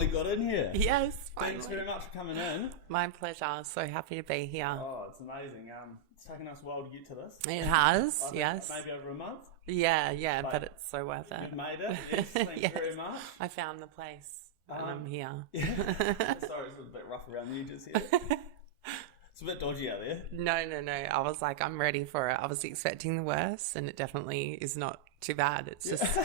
finally got in here. Yes, finally. Thanks very much for coming in. My pleasure. So happy to be here. Oh, it's amazing. It's taken us a while to get to this. It has, I think yes. Maybe over a month. Yeah, but it's so worth it. You've made it. Yes, thank you very much. I found the place and I'm here. Yeah. Sorry, it's a bit rough around the edges here. It's a bit dodgy out there. No. I was like, I'm ready for it. I was expecting the worst, and it definitely is not too bad. It's just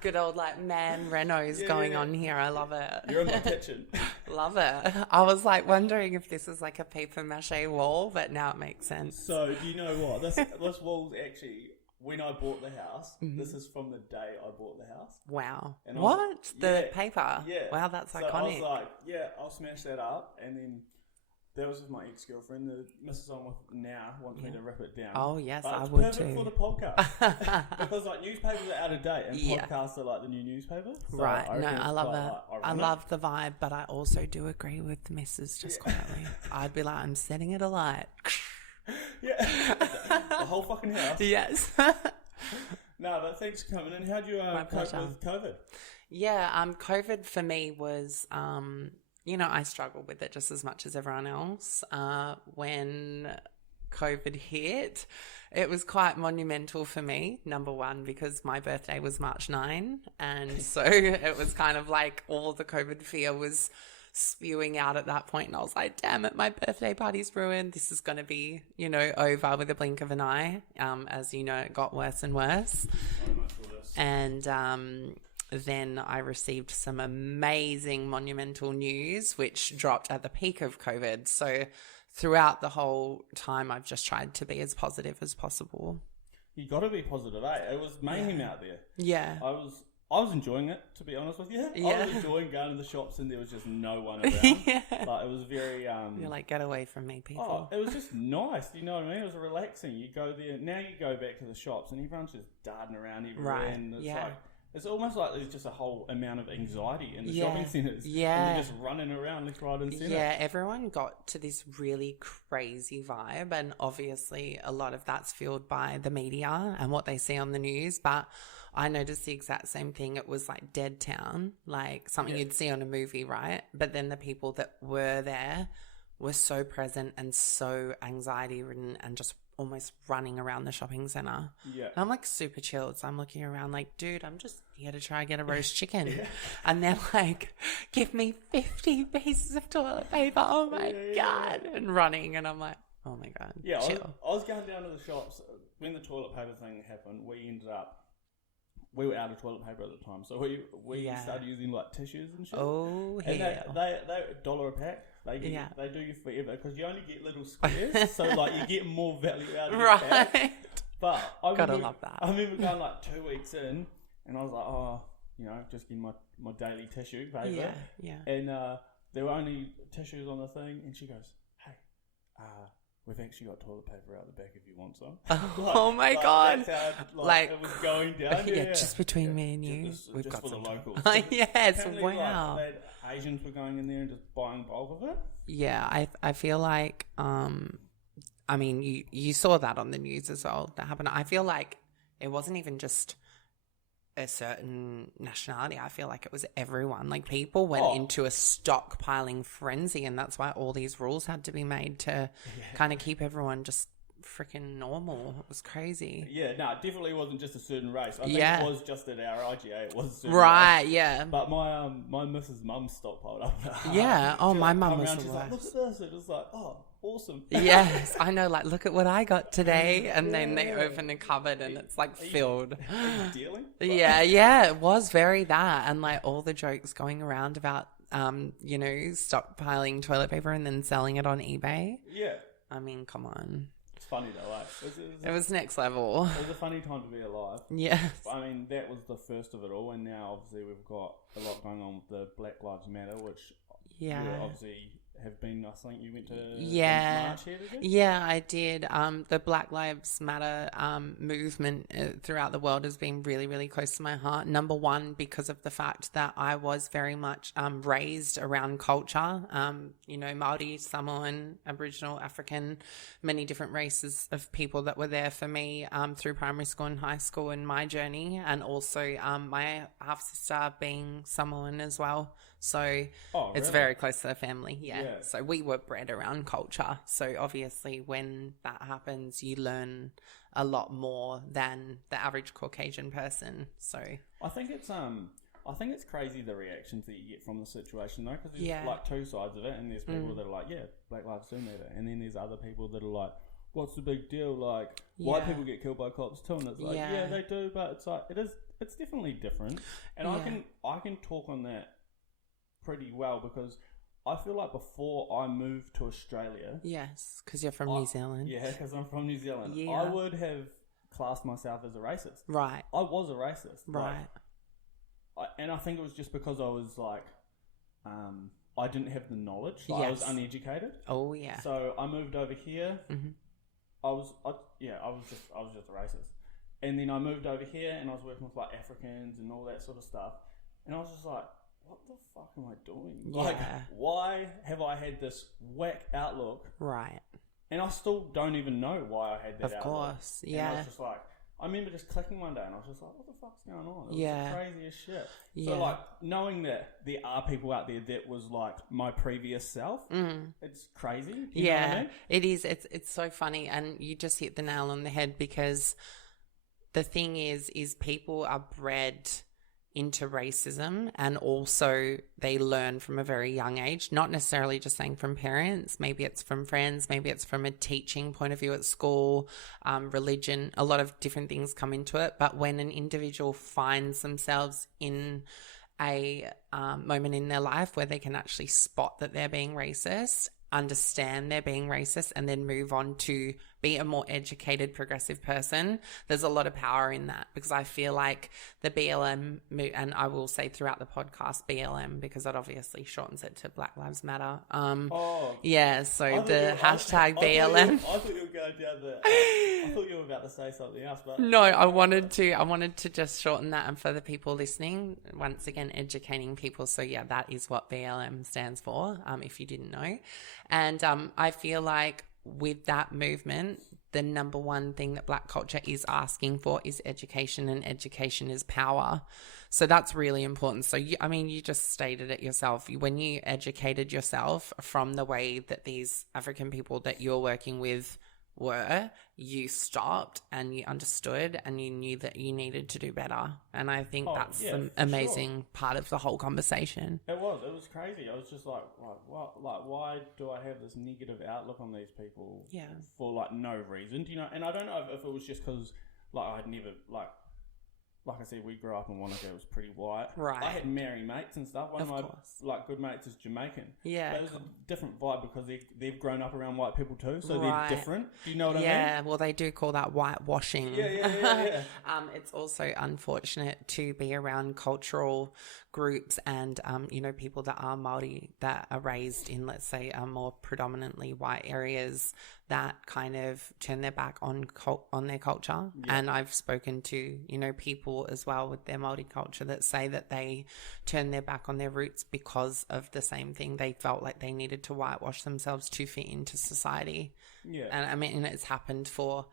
good old like man renos going on here. I love it. You're in my kitchen. Love it. I was like wondering if this is like a paper mache wall, but now it makes sense. So do you know what? This wall's actually, when I bought the house, this is from the day I bought the house. Wow. And what? The paper? Yeah. Wow, that's iconic. I was like, yeah, I'll smash that up, and then that was with my ex-girlfriend. The Mrs. I'm with now wants me to rip it down. Oh, yes, but I it's would perfect too. for the podcast. Because like newspapers are out of date and podcasts are like the new newspaper. So right. I love it. I love the vibe, but I also do agree with the missus just quietly. I'd be like, I'm setting it alight. Yeah. The whole fucking house. Yes. No, but thanks for coming in. How'd you cope with COVID? Yeah, COVID for me was... I struggled with it just as much as everyone else. When COVID hit, it was quite monumental for me, number one, because my birthday was March 9. And so it was kind of like all the COVID fear was spewing out at that point. And I was like, damn it, my birthday party's ruined. This is going to be, over with a blink of an eye. As you know, it got worse and worse. And... then I received some amazing monumental news, which dropped at the peak of COVID. So throughout the whole time, I've just tried to be as positive as possible. You got to be positive, eh? It was mayhem out there. Yeah. I was enjoying it, to be honest with you. Yeah. I was enjoying going to the shops and there was just no one around. Yeah. Like, it was very... You're like, get away from me, people. Oh, it was just nice, you know what I mean? It was relaxing. You go there, now you go back to the shops and everyone's just darting around everywhere. Right, And it's like... It's almost like there's just a whole amount of anxiety in the shopping centres. Yeah. And you're just running around left, right and centre. Yeah, everyone got to this really crazy vibe. And obviously a lot of that's fueled by the media and what they see on the news. But I noticed the exact same thing. It was like dead town, like something you'd see on a movie, right? But then the people that were there were so present and so anxiety-ridden and just almost running around the shopping centre. Yeah. And I'm like super chilled. So I'm looking around like, dude, I'm just here to try and get a roast chicken. And they're like, give me 50 pieces of toilet paper. Oh my God. And running. And I'm like, oh my God. Yeah, chill. I was going down to the shops. When the toilet paper thing happened, we were out of toilet paper at the time. So we started using like tissues and shit. Oh, and yeah. they $1 a pack. They do you forever because you only get little squares, so like you get more value out of your pack. But gotta love that. I remember going like 2 weeks in, and I was like, just getting my daily tissue paper. Yeah. And there were only tissues on the thing, and she goes, "Hey, we've actually got toilet paper out the back if you want some." Oh my God. That's how, it was going down. Yeah, just between me and you. We've just got for some the locals. Yes, Apparently, wow. Asians were going in there and just buying bulk of it. Yeah, I feel like, I mean, you saw that on the news as well, that happened. I feel like it wasn't even just a certain nationality. I feel like it was everyone. Like people went into a stockpiling frenzy, and that's why all these rules had to be made to kind of keep everyone just freaking normal. It was crazy. Yeah, no, it definitely wasn't just a certain race. I think it was just at our IGA. It was a certain right, race. Yeah. But my missus' mum stockpiled up. Yeah. Oh, my mum was she's like, look at this. It was like, oh, awesome. Yes, I know. Like, look at what I got today. And then they open a cupboard and it's like filled. Are you dealing? Yeah. It was very that. And like all the jokes going around about, stockpiling toilet paper and then selling it on eBay. Yeah. I mean, come on. Funny though, eh? It was next level. It was a funny time to be alive. Yes. I mean, that was the first of it all, and now obviously we've got a lot going on with the Black Lives Matter, which we're obviously have been, I think you went to Yeah. the march here, did you? Yeah, I did. The Black Lives Matter movement throughout the world has been really, really close to my heart. Number one, because of the fact that I was very much raised around culture. Māori, Samoan, Aboriginal, African, many different races of people that were there for me through primary school and high school in my journey, and also my half sister being Samoan as well. So it's very close to the family. Yeah. So we were bred around culture. So obviously when that happens, you learn a lot more than the average Caucasian person. So I think it's crazy the reactions that you get from the situation though, because there's like two sides of it, and there's people that are like, yeah, Black lives do matter, and then there's other people that are like, what's the big deal? Like, white people get killed by cops too, and it's like, yeah, they do, but it's like it's definitely different, and I can talk on that pretty well because I feel like before I moved to Australia, yes, because you're from New Zealand. Yeah, because I'm from New Zealand. Yeah. I would have classed myself as a racist. Right. I was a racist. Right. And I think it was just because I was like, I didn't have the knowledge. Like, I was uneducated. Oh yeah. So I moved over here. Mm-hmm. I was just a racist. And then I moved over here and I was working with like Africans and all that sort of stuff. And I was just like, what the fuck am I doing? Yeah. Like, why have I had this whack outlook? Right. And I still don't even know why I had that outlook. Of course, yeah. And I was just like, I remember just clicking one day and I was just like, what the fuck's going on? It was the craziest shit. So like, knowing that there are people out there that was like my previous self, it's crazy. Do you know what I mean? It is. It's so funny, and you just hit the nail on the head, because the thing is people are bred into racism, and also they learn from a very young age, not necessarily just saying from parents, maybe it's from friends, maybe it's from a teaching point of view at school, religion, a lot of different things come into it. But when an individual finds themselves in a moment in their life where they can actually spot that they're being racist, understand they're being racist, and then move on to be a more educated, progressive person, there's a lot of power in that, because I feel like the BLM, and I will say throughout the podcast BLM, because that obviously shortens it to Black Lives Matter. Yeah, so the hashtag BLM. I thought you were going down the. I thought you were about to say something else, but no, I wanted to just shorten that, and for the people listening, once again, educating people. So yeah, that is what BLM stands for. If you didn't know, and I feel like with that movement, the number one thing that Black culture is asking for is education, and education is power. So that's really important. So, you just stated it yourself. When you educated yourself from the way that these African people that you're working with were, you stopped and you understood and you knew that you needed to do better. And I think that's the amazing part of the whole conversation. It was crazy. I was just like, what? Like, why do I have this negative outlook on these people? Yeah. For like no reason, do you know? And I don't know if it was just because like I'd never like I said, we grew up in Wanaka. It was pretty white. Right. I had Maori mates and stuff. One of my like good mates is Jamaican. Yeah. But it was a different vibe because they've grown up around white people too, so they're different. Do you know what I mean? Yeah. Well, they do call that whitewashing. Yeah. It's also unfortunate to be around cultural groups and people that are Māori that are raised in, let's say, more predominantly white areas that kind of turn their back on their culture. Yeah. And I've spoken to people as well with their Māori culture that say that they turn their back on their roots because of the same thing. They felt like they needed to whitewash themselves to fit into society. Yeah. And I mean, it's happened for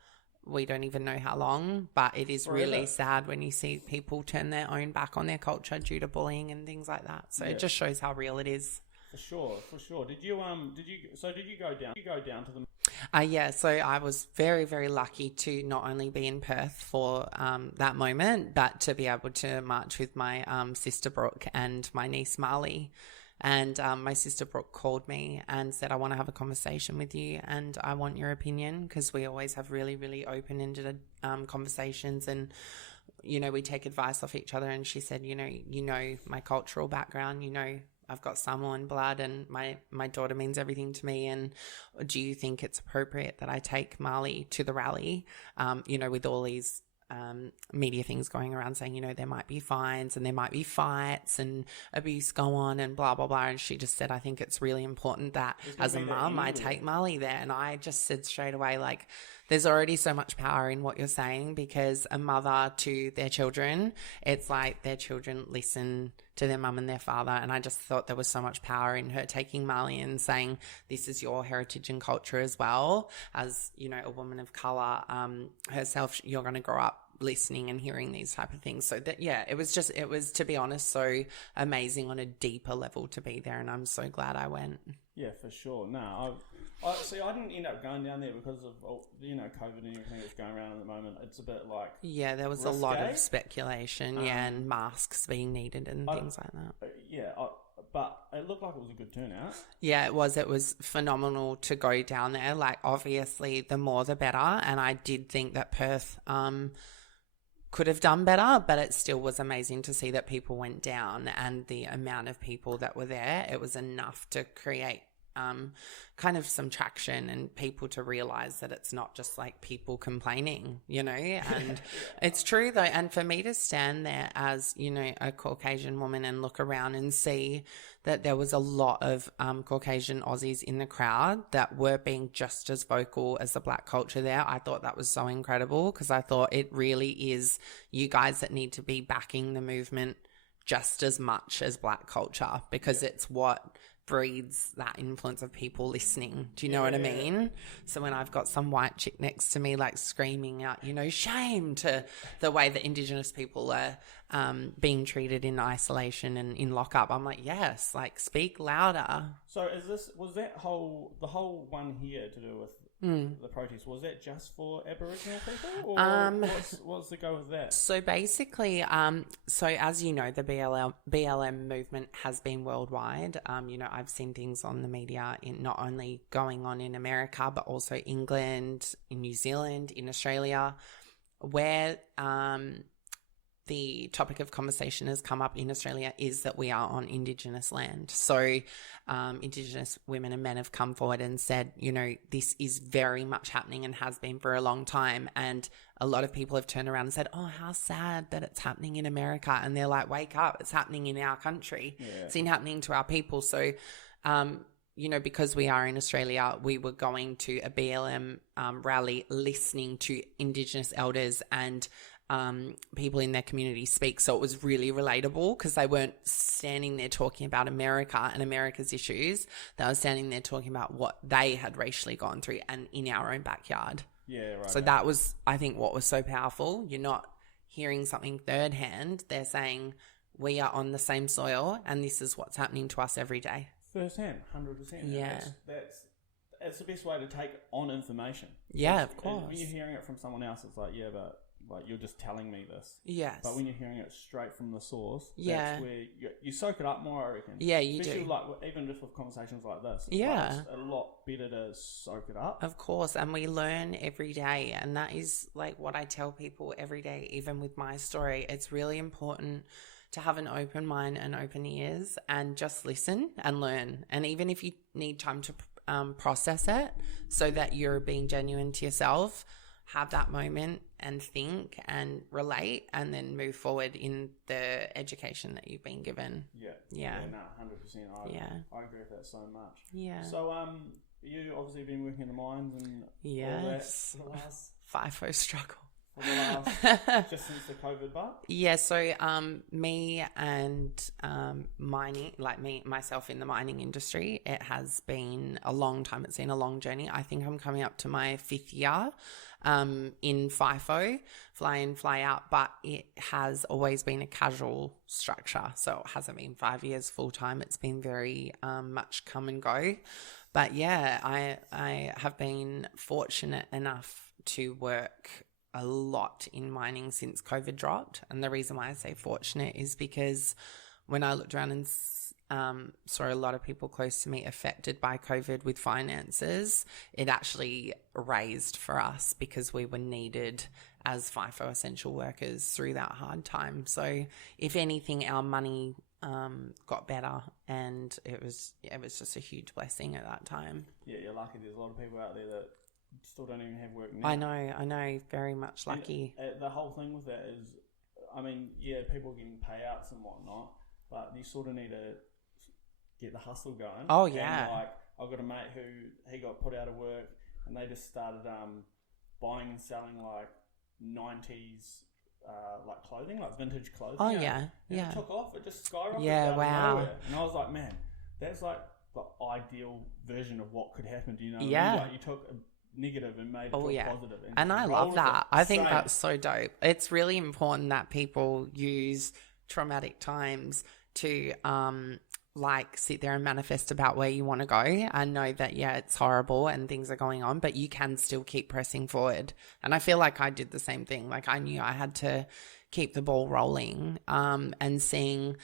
we don't even know how long, but it is really sad when you see people turn their own back on their culture due to bullying and things like that. So it just shows how real it is. For sure. Did you go down to the? Yeah. So I was very, very lucky to not only be in Perth for that moment, but to be able to march with my sister Brooke and my niece Marley. And my sister Brooke called me and said, I want to have a conversation with you and I want your opinion, because we always have really, really open-ended conversations, and, we take advice off each other. And she said, my cultural background, I've got Samoan blood and my daughter means everything to me. And do you think it's appropriate that I take Marley to the rally, with all these media things going around saying, you know, there might be fines and there might be fights and abuse go on and blah, blah, blah. And she just said, I think it's really important that as a mum, I take Marley there. And I just said straight away, like, there's already so much power in what you're saying, because a mother to their children, it's like their children listen to their mum and their father. And I just thought there was so much power in her taking Marley and saying, this is your heritage and culture as well. As, you know, a woman of colour herself, you're going to grow up listening and hearing these type of things. So that, yeah, it was, to be honest, so amazing on a deeper level to be there. And I'm so glad I went. Yeah, for sure. No, I see. I didn't end up going down there because of, you know, COVID and everything that's going around at the moment. It's a bit like, yeah, there was risque. A lot of speculation, and masks being needed and things like that. Yeah, but it looked like it was a good turnout. Yeah, it was. It was phenomenal to go down there. Like, obviously, the more the better. And I did think that Perth could have done better, but it still was amazing to see that people went down, and the amount of people that were there, it was enough to create kind of some traction and people to realize that it's not just like people complaining, you know, and it's true though. And for me to stand there as, you know, a Caucasian woman and look around and see that there was a lot of Caucasian Aussies in the crowd that were being just as vocal as the black culture there, I thought that was so incredible, because I thought it really is you guys that need to be backing the movement just as much as black culture, because it's what breeds that influence of people listening. Do you know what I mean? So when I've got some white chick next to me, like screaming out, you know, shame to the way that Indigenous people are being treated in isolation and in lockup, I'm like, yes, like speak louder. So was the whole one here to do with the protest, was that just for Aboriginal people, or what's the go with that? So basically, so as you know, the BLM movement has been worldwide. You know, I've seen things on the media in not only going on in America, but also England, in New Zealand, in Australia, where the topic of conversation has come up in Australia is that we are on Indigenous land. So Indigenous women and men have come forward and said, you know, this is very much happening and has been for a long time. And a lot of people have turned around and said, oh, how sad that it's happening in America. And they're like, wake up, it's happening in our country. Yeah. It's happening to our people. So, you know, because we are in Australia, we were going to a BLM rally listening to Indigenous elders and people in their community speak. So it was really relatable, because they weren't standing there talking about America and America's issues. They were standing there talking about what they had racially gone through and in our own backyard. Yeah, right. So that was, I think, what was so powerful. You're not hearing something third hand. They're saying we are on the same soil and this is what's happening to us every day. First hand, 100%. Yeah. That's the best way to take on information. Yeah, of course. When you're hearing it from someone else, it's like, yeah, but like you're just telling me this. Yes. But when you're hearing it straight from the source, yeah, that's where you soak it up more, I reckon. Yeah, you Especially do. Like even just with conversations like this. Yeah. Like, it's a lot better to soak it up. Of course, and we learn every day, and that is like what I tell people every day, even with my story. It's really important to have an open mind and open ears and just listen and learn. And even if you need time to process it so that you're being genuine to yourself, have that moment and think and relate, and then move forward in the education that you've been given. Yeah, no, 100%. I agree with that so much. Yeah. So, you obviously been working in the mines and all that for the last FIFO struggle. For the last, just since the COVID bug? Yeah, so me and mining, like myself in the mining industry, it has been a long time. It's been a long journey. I think I'm coming up to my 5th year in FIFO, fly in, fly out, but it has always been a casual structure. So it hasn't been 5 years full time. It's been very much come and go. But yeah, I have been fortunate enough to work a lot in mining since COVID dropped. And the reason why I say fortunate is because when I looked around and saw a lot of people close to me affected by COVID with finances, it actually raised for us because we were needed as FIFO essential workers through that hard time. So if anything, our money got better, and it was just a huge blessing at that time. Yeah, you're lucky. There's a lot of people out there that still don't even have work now. I know, very much lucky. And, the whole thing with that is, I mean, yeah, people are getting payouts and whatnot, but you sort of need to get the hustle going. Oh, yeah. And, like, I've got a mate who, he got put out of work, and they just started buying and selling, like, 90s, like, clothing, like vintage clothing. Oh, yeah, and yeah. it took off. It just skyrocketed Yeah, out of wow. nowhere. And I was like, man, that's, like, the ideal version of what could happen. Do you know what Yeah. I mean? Like, you took a negative and made it to a positive. And I love that. I think that's so dope. It's really important that people use traumatic times to like sit there and manifest about where you want to go and know that, yeah, it's horrible and things are going on, but you can still keep pressing forward. And I feel like I did the same thing. Like I knew I had to keep the ball rolling and seeing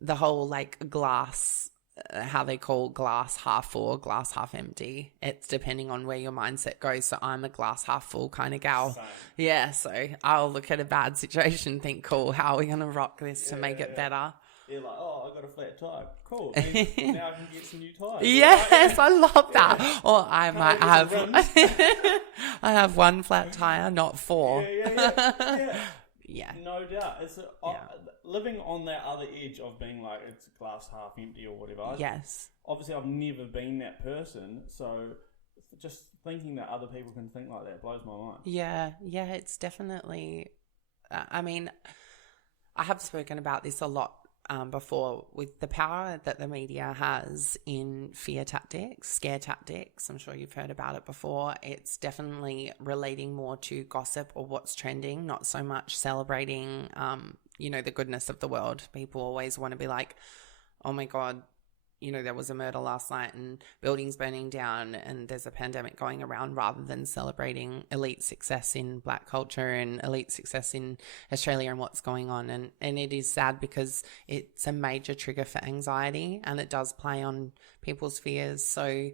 the whole like glass, how they call glass half full, glass half empty. It's depending on where your mindset goes. So I'm a glass half full kind of gal. Same. Yeah, so I'll look at a bad situation, think, cool, how are we going to rock this to make it better? Yeah, like, oh, I got a flat tire. Cool. Now I can get some new tires. Yes, I love that. Yeah. Or I might have, I have one flat tire, not four. Yeah. Yeah. No doubt. It's living on that other edge of being like, it's glass half empty or whatever. Yes. Obviously, I've never been that person. So just thinking that other people can think like that blows my mind. Yeah, it's definitely, I mean, I have spoken about this a lot before with the power that the media has in fear tactics, scare tactics. I'm sure you've heard about it before. It's definitely relating more to gossip or what's trending, not so much celebrating, the goodness of the world. People always want to be like, oh my God, there was a murder last night and buildings burning down and there's a pandemic going around, rather than celebrating elite success in Black culture and elite success in Australia and what's going on. And it is sad because it's a major trigger for anxiety and it does play on people's fears. So,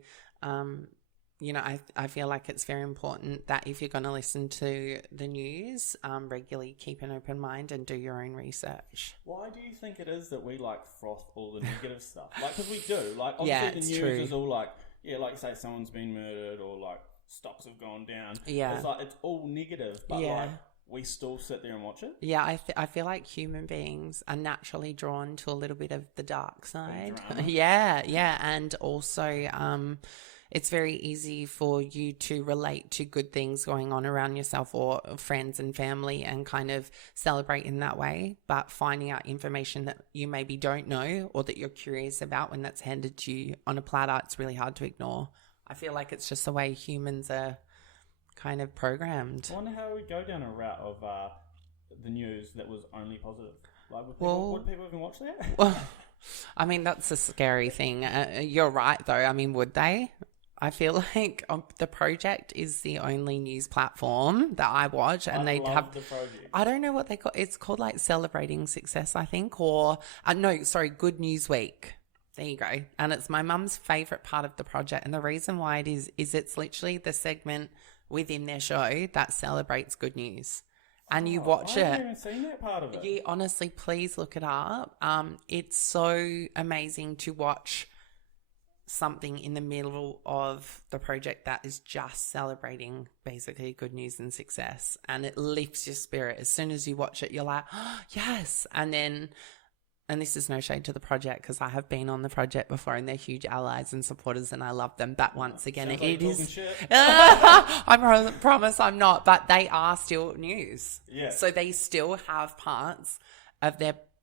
I feel like it's very important that if you're going to listen to the news, regularly keep an open mind and do your own research. Why do you think it is that we like froth all the negative stuff? Like, because we do. Like, obviously the news is all like, like you say, someone's been murdered or like stocks have gone down. Yeah. It's like, it's all negative, but like we still sit there and watch it. Yeah, I feel like human beings are naturally drawn to a little bit of the dark side. Yeah. And also, it's very easy for you to relate to good things going on around yourself or friends and family and kind of celebrate in that way. But finding out information that you maybe don't know or that you're curious about when that's handed to you on a platter, it's really hard to ignore. I feel like it's just the way humans are kind of programmed. I wonder how we go down a route of the news that was only positive. Like, would people even watch that? Well, I mean, that's a scary thing. You're right, though. I mean, would they? I feel like The Project is the only news platform that I watch, and they have. The Project. I don't know what they call. It's called like Celebrating Success, I think, or Good News Week. There you go. And it's my mum's favorite part of The Project, and the reason why it is it's literally the segment within their show that celebrates good news. And you watch I haven't even seen that part of it. You honestly, please look it up. It's so amazing to watch something in the middle of The Project that is just celebrating basically good news and success, and it lifts your spirit. As soon as you watch it, you're like, oh, yes. And this is no shade to The Project, because I have been on The Project before and they're huge allies and supporters and I love them. But once again, it is I promise I'm not, but they are still news. Yeah. So they still have parts of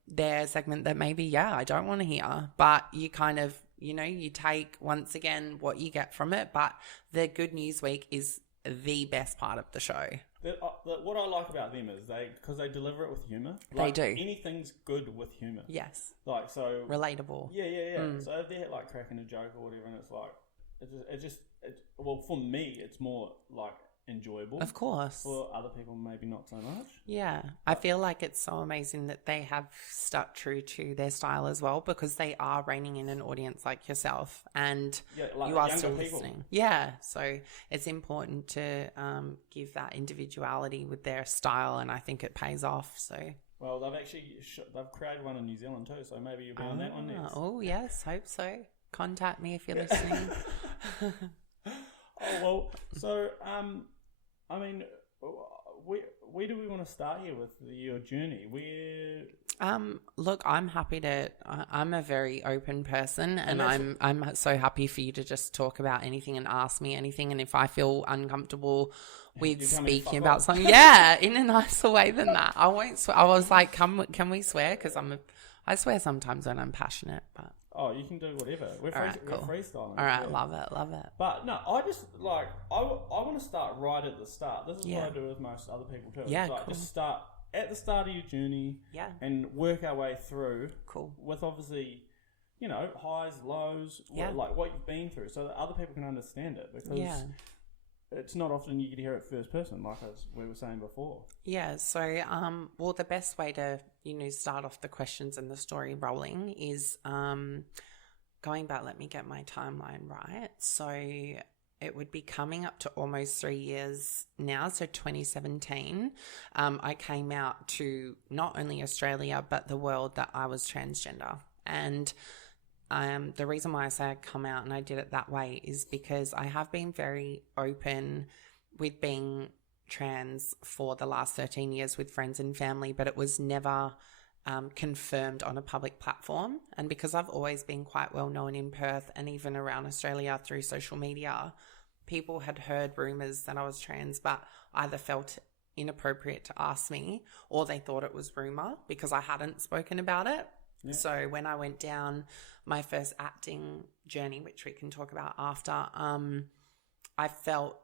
their segment that maybe, I don't want to hear, but you kind of, you take, once again, what you get from it. But the Good News Week is the best part of the show. What I like about them is because they deliver it with humour. Like, they do. Anything's good with humour. Yes. Like, so. Relatable. Yeah. So if they're like cracking a joke or whatever, and it's like, well, for me, it's more like enjoyable. Of course. For other people, maybe not so much. Yeah. I feel like it's so amazing that they have stuck true to their style as well, because they are reining in an audience like yourself, and you are still listening. Yeah. So it's important to give that individuality with their style, and I think it pays off. So. Well, they've created one in New Zealand too, so maybe you'll be on that one next. Oh, yes. Hope so. Contact me if you're listening. well, so, I mean, where do we want to start here with your journey? Look, I'm happy to. I'm a very open person, and I'm so happy for you to just talk about anything and ask me anything. And if I feel uncomfortable with speaking about something, yeah, in a nicer way than that, I won't swear. I was like, can we swear? Because I swear sometimes when I'm passionate, but. Oh, you can do whatever. We're freestyling. All right, love it. But no, I just like I want to start right at the start. This is what I do with most other people too. Yeah, like just start at the start of your journey. Yeah. And work our way through. Cool. With obviously, highs, lows, like what you've been through, so that other people can understand it because. It's not often you get to hear it first person, like as we were saying before. Yeah, so, well, the best way to, start off the questions and the story rolling is going back, let me get my timeline right. So it would be coming up to almost 3 years now, so 2017. I came out to not only Australia, but the world that I was transgender. And the reason why I say I come out and I did it that way is because I have been very open with being trans for the last 13 years with friends and family, but it was never confirmed on a public platform. And because I've always been quite well known in Perth and even around Australia through social media, people had heard rumours that I was trans, but either felt inappropriate to ask me or they thought it was rumour because I hadn't spoken about it. Yeah. So when I went down my first acting journey, which we can talk about after, I felt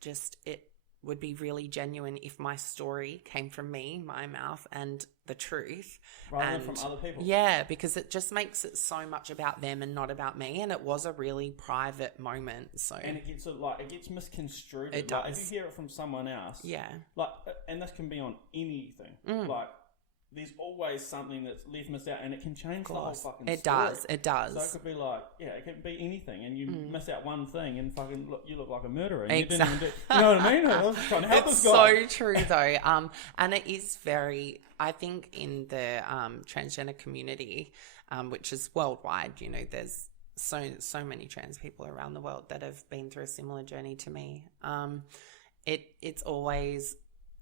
just it would be really genuine if my story came from me, my mouth, and the truth. Rather than from other people. Yeah, because it just makes it so much about them and not about me. And it was a really private moment. So and it gets misconstrued. It does. Like, if you hear it from someone else. Yeah. Like, and this can be on anything. Like, there's always something that's left missed out, and it can change the whole fucking story. It does. So it could be like, it could be anything, and you miss out one thing, and fucking you look like a murderer. And exactly. You know what I mean? I was just trying to help this guy. It's so true, though. And it is very, I think in the transgender community, which is worldwide, there's so many trans people around the world that have been through a similar journey to me. It's always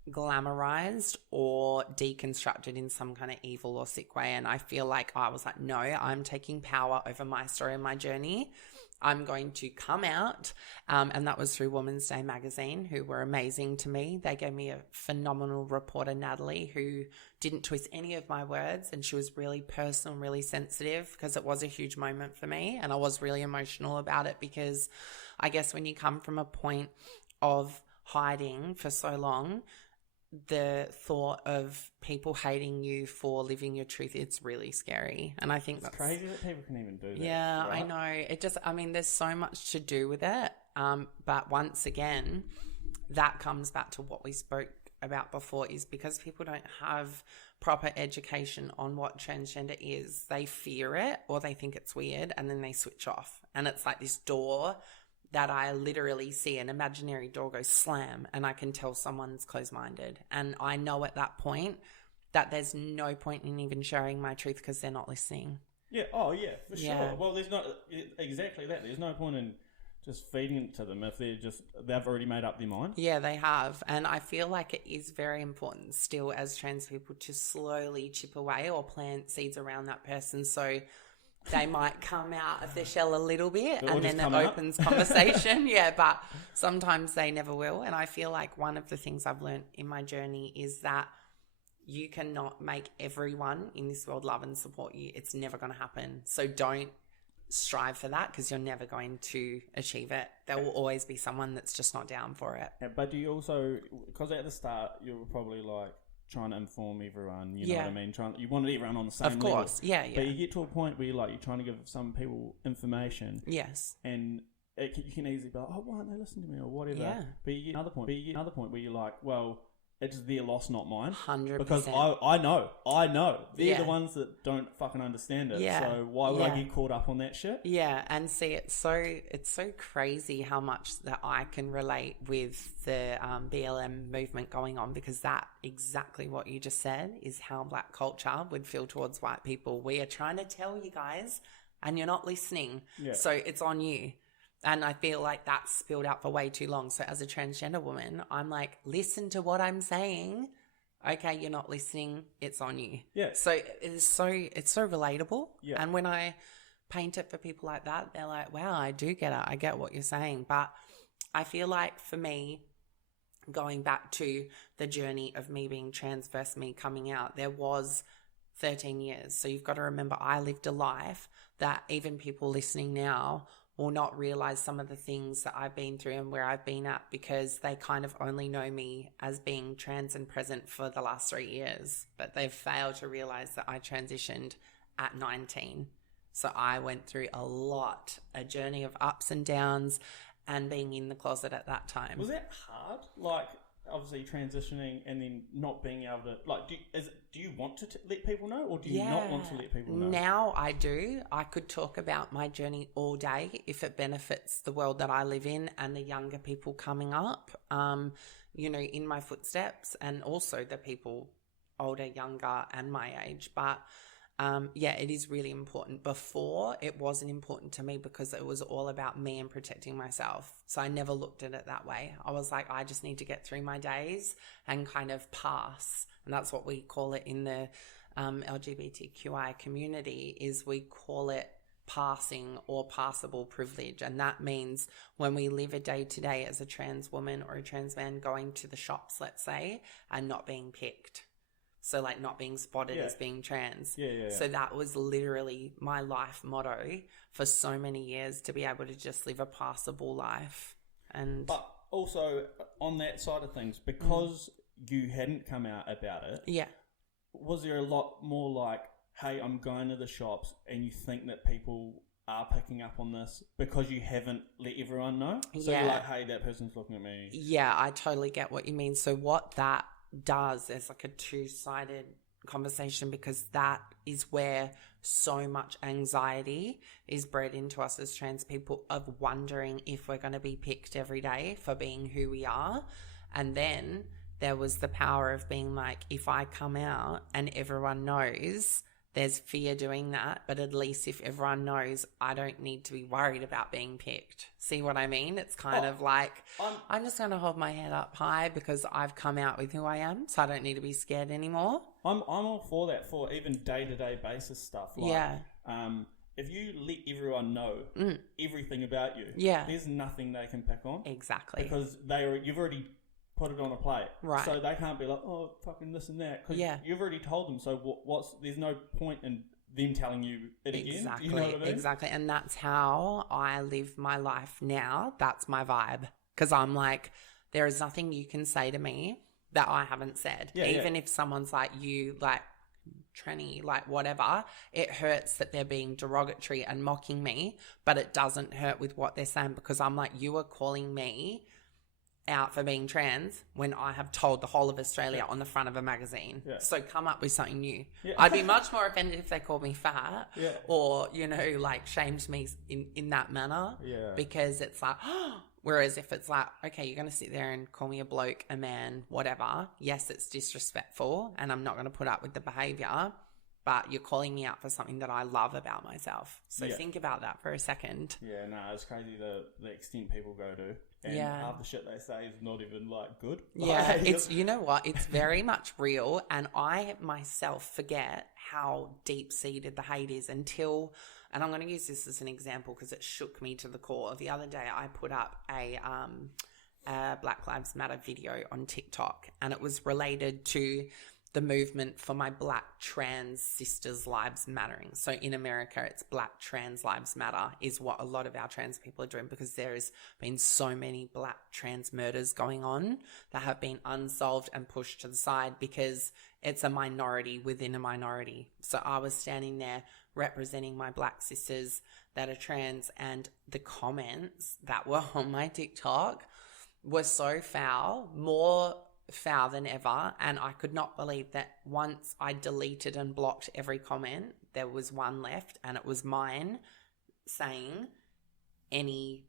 glamorized or deconstructed in some kind of evil or sick way, and I feel like I was like, no, I'm taking power over my story and my journey. I'm going to come out, and that was through Women's Day magazine, who were amazing to me. They gave me a phenomenal reporter, Natalie, who didn't twist any of my words, and she was really personal, really sensitive, because it was a huge moment for me, and I was really emotional about it, because I guess when you come from a point of hiding for so long, the thought of people hating you for living your truth, it's really scary. And I think that's crazy that people can even do that. Yeah, right? I know. It just, there's so much to do with it. But once again, that comes back to what we spoke about before, is because people don't have proper education on what transgender is, they fear it or they think it's weird, and then they switch off. And it's like this door that I literally see an imaginary door go slam, and I can tell someone's closed-minded. And I know at that point that there's no point in even sharing my truth because they're not listening. Yeah, for sure. Well, there's not exactly that. There's no point in just feeding it to them if they've already made up their mind. Yeah, they have. And I feel like it is very important still as trans people to slowly chip away or plant seeds around that person, so they might come out of their shell a little bit and then it opens conversation. Yeah, but sometimes they never will. And I feel like one of the things I've learned in my journey is that you cannot make everyone in this world love and support you. It's never going to happen. So don't strive for that, because you're never going to achieve it. There will always be someone that's just not down for it. Yeah, but do you also, because at the start you were probably like trying to inform everyone, you know what I mean? You wanted everyone on the same level. Of course, yeah. But you get to a point where you're trying to give some people information. Yes. And you can easily be like, oh, why don't they listen to me or whatever. Yeah. But you get another point where you're like, well, it's their loss, not mine. 100%. Because I know. They're the ones that don't fucking understand it. Yeah. So why would I get caught up on that shit? Yeah, and see, it's so crazy how much that I can relate with the BLM movement going on, because that exactly what you just said is how black culture would feel towards white people. We are trying to tell you guys, and you're not listening. Yeah. So it's on you. And I feel like that's spilled out for way too long. So as a transgender woman, I'm like, listen to what I'm saying. Okay, you're not listening. It's on you. Yeah. So it's so relatable. Yeah. And when I paint it for people like that, they're like, wow, I do get it. I get what you're saying. But I feel like for me, going back to the journey of me being trans versus me coming out, there was 13 years. So you've got to remember, I lived a life that even people listening now will not realize some of the things that I've been through and where I've been at, because they kind of only know me as being trans and present for the last 3 years. But they've failed to realize that I transitioned at 19. So I went through a journey of ups and downs and being in the closet at that time. Was that hard? Like, obviously transitioning and then not being able to, like, do you want to let people know, or do you not want to let people know? Now I do. I could talk about my journey all day if it benefits the world that I live in and the younger people coming up, in my footsteps, and also the people older, younger, and my age. But it is really important. Before, it wasn't important to me because it was all about me and protecting myself. So I never looked at it that way. I was like, I just need to get through my days and kind of pass. And that's what we call it in the LGBTQI community, is we call it passing or passable privilege. And that means when we live a day to day as a trans woman or a trans man going to the shops, let's say, and not being picked. So like not being spotted as being trans. Yeah. So that was literally my life motto for so many years, to be able to just live a passable life. But also on that side of things, because you hadn't come out about it, was there a lot more like, hey, I'm going to the shops, and you think that people are picking up on this because you haven't let everyone know? So you're like, hey, that person's looking at me. Yeah, I totally get what you mean. So what that does is like a two-sided conversation, because that is where so much anxiety is bred into us as trans people, of wondering if we're going to be picked every day for being who we are. And then there was the power of being like, if I come out and everyone knows, there's fear doing that, but at least if everyone knows, I don't need to be worried about being picked. See what I mean? It's kind of like, I'm just going to hold my head up high because I've come out with who I am, so I don't need to be scared anymore. I'm all for that, for even day-to-day basis stuff. Like, if you let everyone know everything about you, there's nothing they can pick on. Exactly. Because you've already put it on a plate. Right. So they can't be like, oh, fucking this and that. Because you've already told them. So there's no point in them telling you it again. Exactly. You know what I mean? Exactly. And that's how I live my life now. That's my vibe. Because I'm like, there is nothing you can say to me that I haven't said. Even if someone's like, you, like, tranny, like whatever, it hurts that they're being derogatory and mocking me, but it doesn't hurt with what they're saying, because I'm like, you are calling me out for being trans when I have told the whole of Australia on the front of a magazine. So come up with something new. I'd be much more offended if they called me fat or, like shamed me in that manner, because it's like, whereas if it's like, okay, you're going to sit there and call me a bloke, a man, whatever. Yes, it's disrespectful and I'm not going to put up with the behaviour, but you're calling me out for something that I love about myself. So think about that for a second. Yeah, no, it's crazy the extent people go to. And half the shit they say is not even, like, good. Yeah, it's, you know what? It's very much real. And I myself forget how deep-seated the hate is until, and I'm going to use this as an example because it shook me to the core. The other day I put up a Black Lives Matter video on TikTok, and it was related to the movement for my Black trans sisters' lives mattering. So in America, it's Black trans lives matter is what a lot of our trans people are doing, because there has been so many Black trans murders going on that have been unsolved and pushed to the side because it's a minority within a minority. So I was standing there representing my Black sisters that are trans, and the comments that were on my TikTok were so foul, more foul than ever. And I could not believe that once I deleted and blocked every comment, there was one left, and it was mine saying any,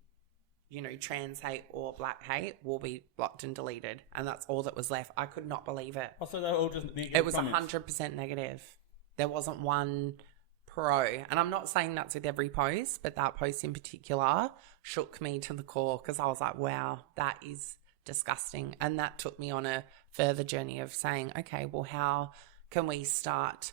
trans hate or Black hate will be blocked and deleted. And that's all that was left. I could not believe it. Oh, so they were all just negative It was comments. 100% negative. There wasn't one pro, and I'm not saying that's with every post, but that post in particular shook me to the core because I was like, wow, that is disgusting. And that took me on a further journey of saying, okay, well, how can we start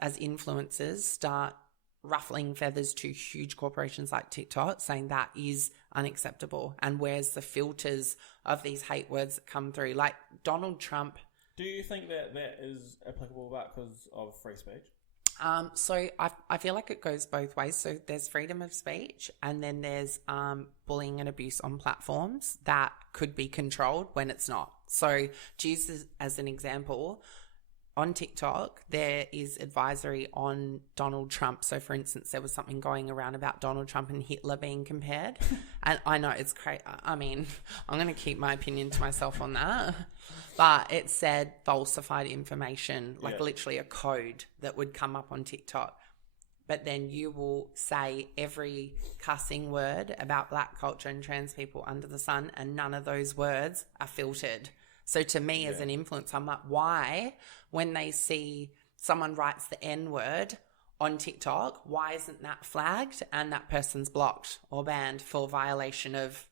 as influencers, start ruffling feathers to huge corporations like TikTok, saying that is unacceptable, and where's the filters of these hate words that come through, like Donald Trump. Do you think that is applicable because of free speech? So I feel like it goes both ways. So there's freedom of speech, and then there's bullying and abuse on platforms that could be controlled when it's not. So to use as an example, on TikTok, there is advisory on Donald Trump. So, for instance, there was something going around about Donald Trump and Hitler being compared. And I know it's crazy. I mean, I'm going to keep my opinion to myself on that. But it said falsified information, like literally a code that would come up on TikTok. But then you will say every cussing word about black culture and trans people under the sun, and none of those words are filtered. So to me as an influencer, I'm like, why, when they see someone writes the N word on TikTok, why isn't that flagged and that person's blocked or banned for violation of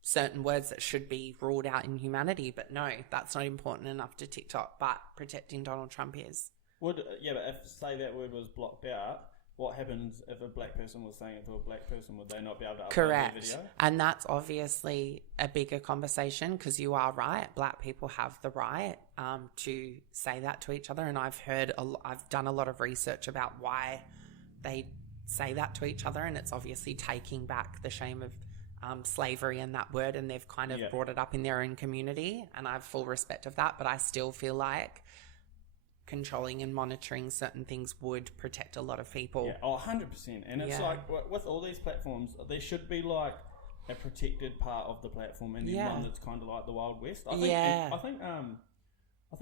certain words that should be ruled out in humanity? But no, that's not important enough to TikTok, but protecting Donald Trump is. But if, say, that word was blocked out, what happens if a black person was saying it to a black person? Would they not be able to upload their video? And that's obviously a bigger conversation, because you are right. Black people have the right to say that to each other. And I've done a lot of research about why they say that to each other. And it's obviously taking back the shame of slavery and that word. And they've kind of brought it up in their own community. And I have full respect of that. But I still feel like controlling and monitoring certain things would protect a lot of people. Yeah, 100%. And it's like, with all these platforms, there should be like a protected part of the platform, and then one that's kind of like the Wild West. I think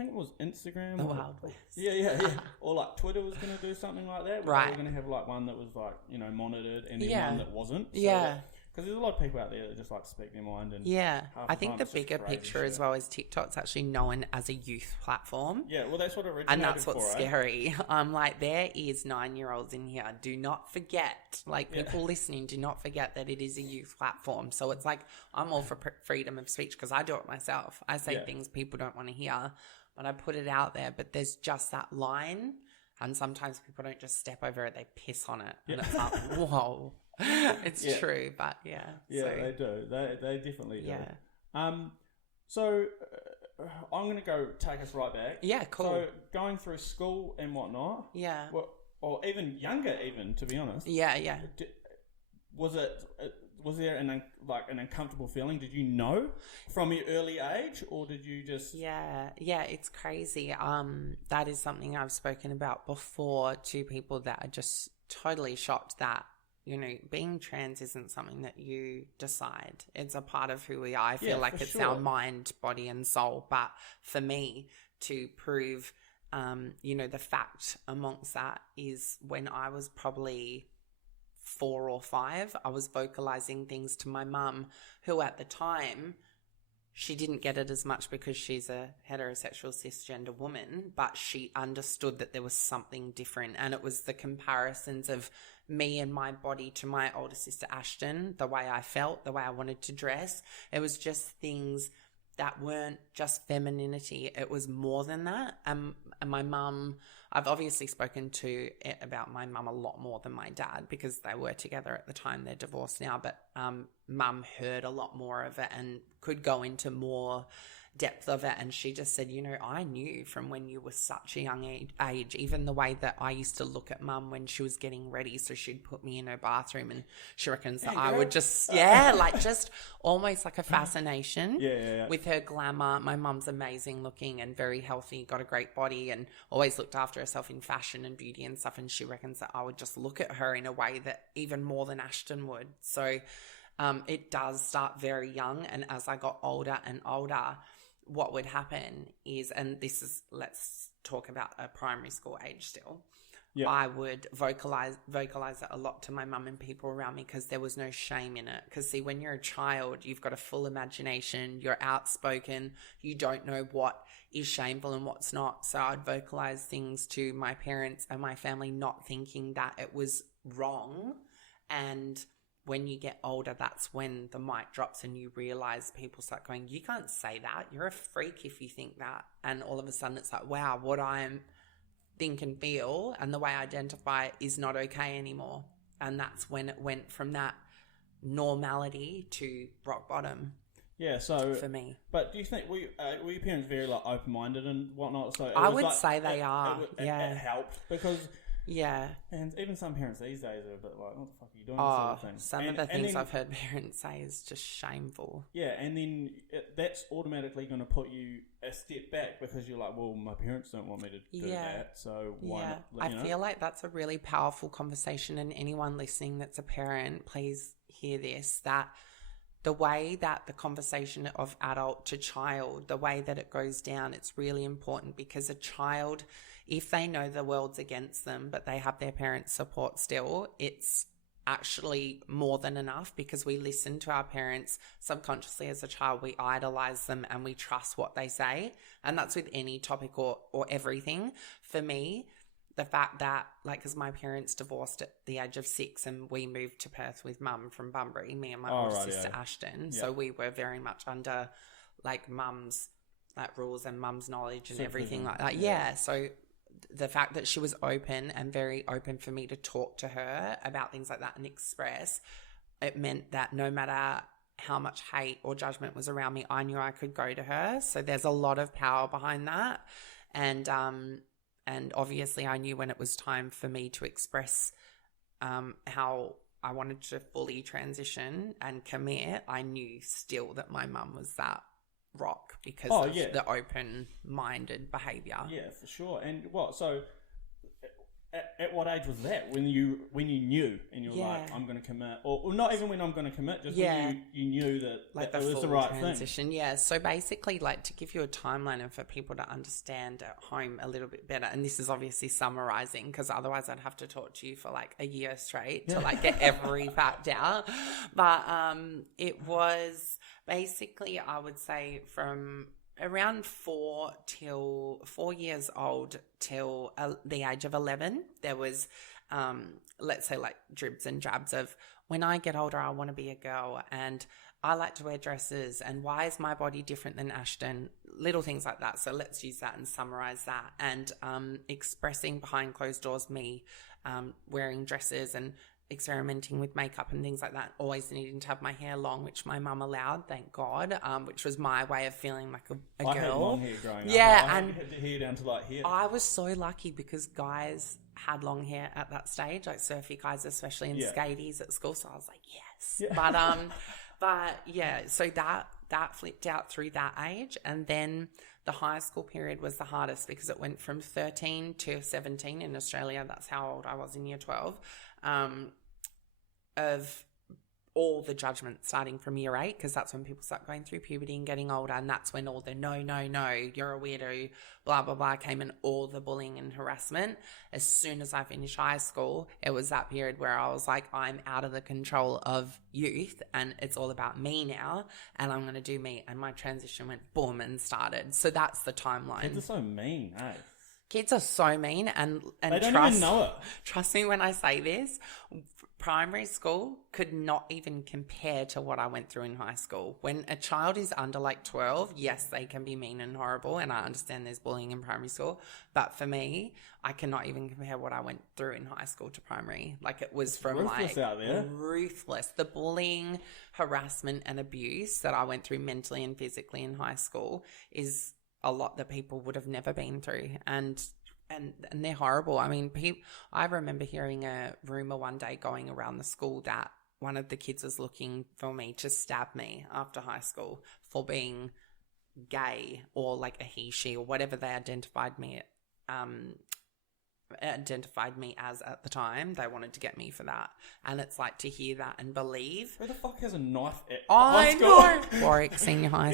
it was Instagram. The Wild West. Yeah. Or like Twitter was going to do something like that. Right. They were going to have like one that was like, monitored, and then one that wasn't. So because there's a lot of people out there that just like speak their mind. And I think the bigger picture as well is TikTok's actually known as a youth platform. Yeah, well, that's what it originated and that's what's scary. I'm like, there is 9-year-olds in here. Do not forget, people listening, do not forget that it is a youth platform. So it's like, I'm all for freedom of speech because I do it myself. I say things people don't want to hear, but I put it out there. But there's just that line, and sometimes people don't just step over it; they piss on it, and it's like, whoa. It's true, but they do. They definitely do. So I'm going to go take us right back. Yeah, cool. So going through school and whatnot. Yeah. Or even younger, to be honest. Yeah. Was there an uncomfortable feeling? Did you know from your early age, or did you just? Yeah, it's crazy. That is something I've spoken about before to people that are just totally shocked that, being trans isn't something that you decide. It's a part of who we are. I feel like it's our mind, body and soul. But for me to prove, the fact amongst that is when I was probably 4 or 5, I was vocalizing things to my mum, who at the time, she didn't get it as much because she's a heterosexual cisgender woman, but she understood that there was something different. And it was the comparisons of me and my body to my older sister Ashton, the way I felt, the way I wanted to dress. It was just things that weren't just femininity. It was more than that. And my mum, I've obviously spoken to it about my mum a lot more than my dad because they were together at the time. They're divorced now, but mum heard a lot more of it and could go into more depth of it. And she just said, I knew from when you were such a young age, even the way that I used to look at mum when she was getting ready. So she'd put me in her bathroom, and she reckons that I would just, just almost like a fascination with her glamour. My mum's amazing looking and very healthy, got a great body and always looked after herself in fashion and beauty and stuff. And she reckons that I would just look at her in a way that even more than Ashton would. So it does start very young. And as I got older and older, what would happen is, and this is, let's talk about a primary school age still. I would vocalize it a lot to my mum and people around me because there was no shame in it. Because, see, when you're a child, you've got a full imagination, you're outspoken, you don't know what is shameful and what's not. So I'd vocalize things to my parents and my family, not thinking that it was wrong. And when you get older, that's when the mic drops and you realize people start going, you can't say that. You're a freak if you think that. And all of a sudden it's like, wow, what I'm think and feel and the way I identify is not okay anymore. And that's when it went from that normality to rock bottom. Yeah, so for me. But do you think were your parents very like open-minded and whatnot? So I would say they are. It helped because yeah, and even some parents these days are a bit like, what the fuck are you doing? Oh, sort of thing. Some of the things I've heard parents say is just shameful. Yeah, and then that's automatically going to put you a step back because you're like, well, my parents don't want me to do that, so why not? I feel like that's a really powerful conversation, and anyone listening that's a parent, please hear this, that the way that the conversation of adult to child, the way that it goes down, it's really important because a child, if they know the world's against them, but they have their parents' support still, it's actually more than enough because we listen to our parents subconsciously as a child. We idolize them and we trust what they say. And that's with any topic or everything. For me, the fact that, like, because my parents divorced at the age of 6 and we moved to Perth with mum from Bunbury, me and my older sister Ashton. Yeah. So we were very much under, like, mum's like rules and mum's knowledge and everything like that. Yeah. So the fact that she was open and very open for me to talk to her about things like that and express, it meant that no matter how much hate or judgment was around me, I knew I could go to her. So there's a lot of power behind that. And obviously I knew when it was time for me to express how I wanted to fully transition and commit, I knew still that my mum was that rock because of the open-minded behaviour. Yeah, for sure. And what? So at what age was that when you knew and you were like, I'm going to commit, or not even when I'm going to commit, just when you knew that, like, that it was the right transition thing. Yeah. So basically, like, to give you a timeline and for people to understand at home a little bit better, and this is obviously summarizing because otherwise I'd have to talk to you for like a year straight to like get every fact out. But it was basically, I would say, from around 4 years old till the age of 11, there was, let's say, like dribs and drabs of, when I get older, I want to be a girl and I like to wear dresses, and why is my body different than Ashton? Little things like that. So let's use that and summarize that. And expressing behind closed doors me wearing dresses and experimenting with makeup and things like that, always needing to have my hair long, which my mum allowed, thank God, which was my way of feeling like a girl. I had long hair growing up. Yeah, and had the hair down to like here. I was so lucky because guys had long hair at that stage, like surfy guys, especially in skaties at school. So I was like, yes. Yeah. But yeah, so that flipped out through that age, and then the high school period was the hardest because it went from 13 to 17 in Australia. That's how old I was in year 12. Of all the judgment starting from year 8, because that's when people start going through puberty and getting older, and that's when all the no, you're a weirdo, blah, blah, blah came, and all the bullying and harassment. As soon as I finished high school, it was that period where I was like, I'm out of the control of youth and it's all about me now and I'm going to do me. And my transition went boom and started. So that's the timeline. Kids are so mean, eh? Kids are so mean, and they don't even know it. Trust me when I say this, primary school could not even compare to what I went through in high school. When a child is under like 12, yes, they can be mean and horrible, and I understand there's bullying in primary school, but for me, I cannot even compare what I went through in high school to primary. Like, it was from ruthless out there. Ruthless. The bullying, harassment and abuse that I went through mentally and physically in high school is a lot that people would have never been through, and they're horrible. I mean, I remember hearing a rumor one day going around the school that one of the kids was looking for me to stab me after high school for being gay or like a he, she, or whatever they identified me identified me as at the time. They wanted to get me for that. And it's like to hear that and believe. Who the fuck has a knife at I know. Warwick Senior High.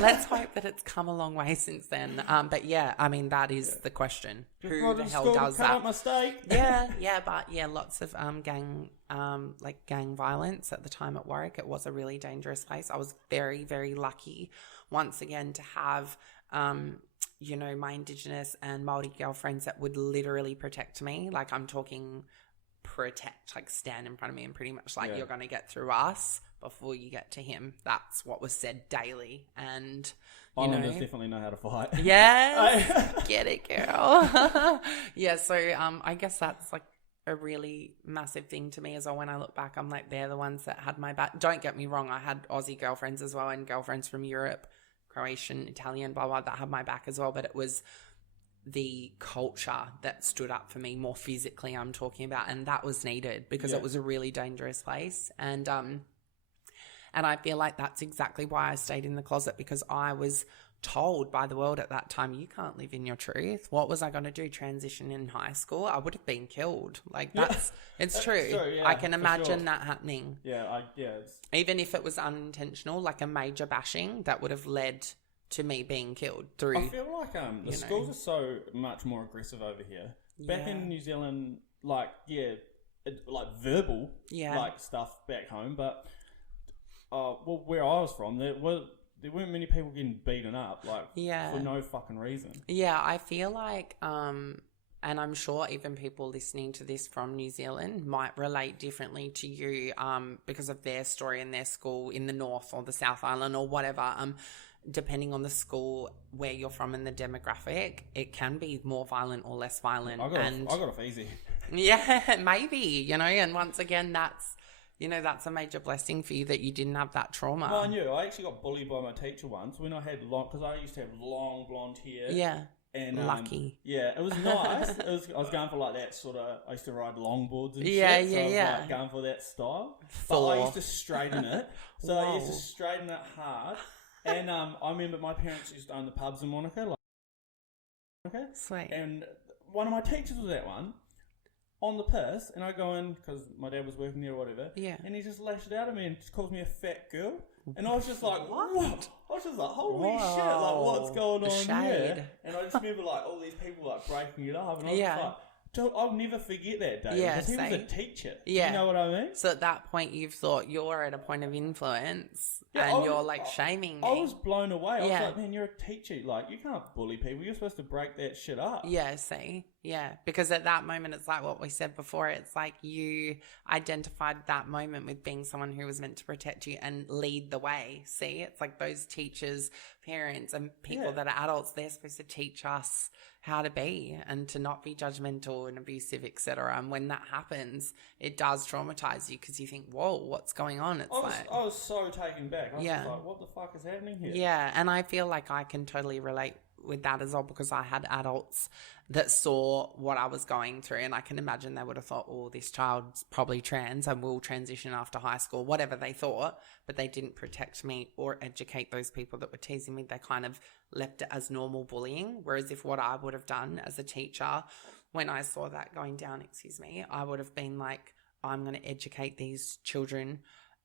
Let's hope that it's come a long way since then. But yeah, I mean, that is the question. Who the hell does that? My steak. But lots of gang violence at the time at Warwick. It was a really dangerous place. I was very, very lucky once again to have my Indigenous and Māori girlfriends that would literally protect me. Like, I'm talking protect, like stand in front of me and pretty much like, you're going to get through us before you get to him. That's what was said daily. And Islanders definitely know how to fight. Yes. Get it, girl. So I guess that's like a really massive thing to me as well. When I look back, I'm like, they're the ones that had my back. Don't get me wrong, I had Aussie girlfriends as well and girlfriends from Europe, Croatian, Italian, blah, blah, that had my back as well. But it was the culture that stood up for me more physically, I'm talking about. And that was needed because it was a really dangerous place. And I feel like that's exactly why I stayed in the closet, because I was told by the world at that time, you can't live in your truth. What was I going to do? Transition in high school? I would have been killed. Like, it's true. I can imagine that happening. Even if it was unintentional, like a major bashing, that would have led to me being killed through. I feel like the schools are so much more aggressive over here. Back in New Zealand, like verbal, like stuff back home, but where I was from, there weren't many people getting beaten up, for no fucking reason. Yeah, I feel like, and I'm sure even people listening to this from New Zealand might relate differently to you, because of their story in their school in the North or the South Island or whatever. Depending on the school where you're from and the demographic, it can be more violent or less violent. I got off easy. Yeah, maybe, and once again, that's a major blessing for you that you didn't have that trauma. Well, I knew. I actually got bullied by my teacher once when I had because I used to have long blonde hair. Yeah. And, lucky. Yeah, it was nice. I was going for like that sort of, I used to ride longboards and shit. Yeah, so I was like going for that style. But I used to straighten it. So I used to straighten it hard. And I remember my parents used to own the pubs in Monaco. Sweet. And one of my teachers was at one. On the piss, and I go in because my dad was working there or whatever. Yeah. And he just lashed out at me and just calls me a fat girl. And I was just like, what? I was just like, holy shit, like what's going on here? And I just remember like all these people like breaking it up, and I was just like, I'll never forget that day. Yeah, because he was a teacher. Yeah. You know what I mean? So at that point, you've thought you're at a point of influence and you're like shaming me. I was blown away. I was like, man, you're a teacher. Like, you can't bully people. You're supposed to break that shit up. Yeah, see? Yeah. Because at that moment, it's like what we said before. It's like you identified that moment with being someone who was meant to protect you and lead the way. See? It's like those teachers, parents, and people that are adults, they're supposed to teach us how to be and to not be judgmental and abusive, etc. And when that happens, it does traumatize you because you think, whoa, what's going on? I was so taken back. I was just like, what the fuck is happening here? Yeah, and I feel like I can totally relate with that as well because I had adults that saw what I was going through, and I can imagine they would have thought, oh, this child's probably trans and will transition after high school, whatever they thought, but they didn't protect me or educate those people that were teasing me. They kind of left it as normal bullying, whereas if what I would have done as a teacher when I saw that going down, I would have been like, I'm going to educate these children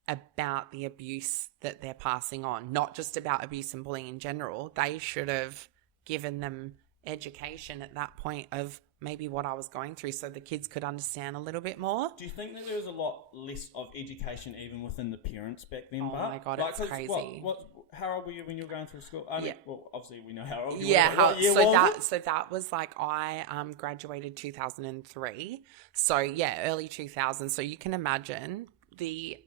about the abuse that they're passing on, not just about abuse and bullying in general. They should have given them education at that point of maybe what I was going through so the kids could understand a little bit more. Do you think that there was a lot less of education even within the parents back then? Oh my God, it's crazy. How old were you when you were going through school? Well, obviously we know how old you were. Yeah, so that was like I graduated 2003. So yeah, early 2000s. So you can imagine the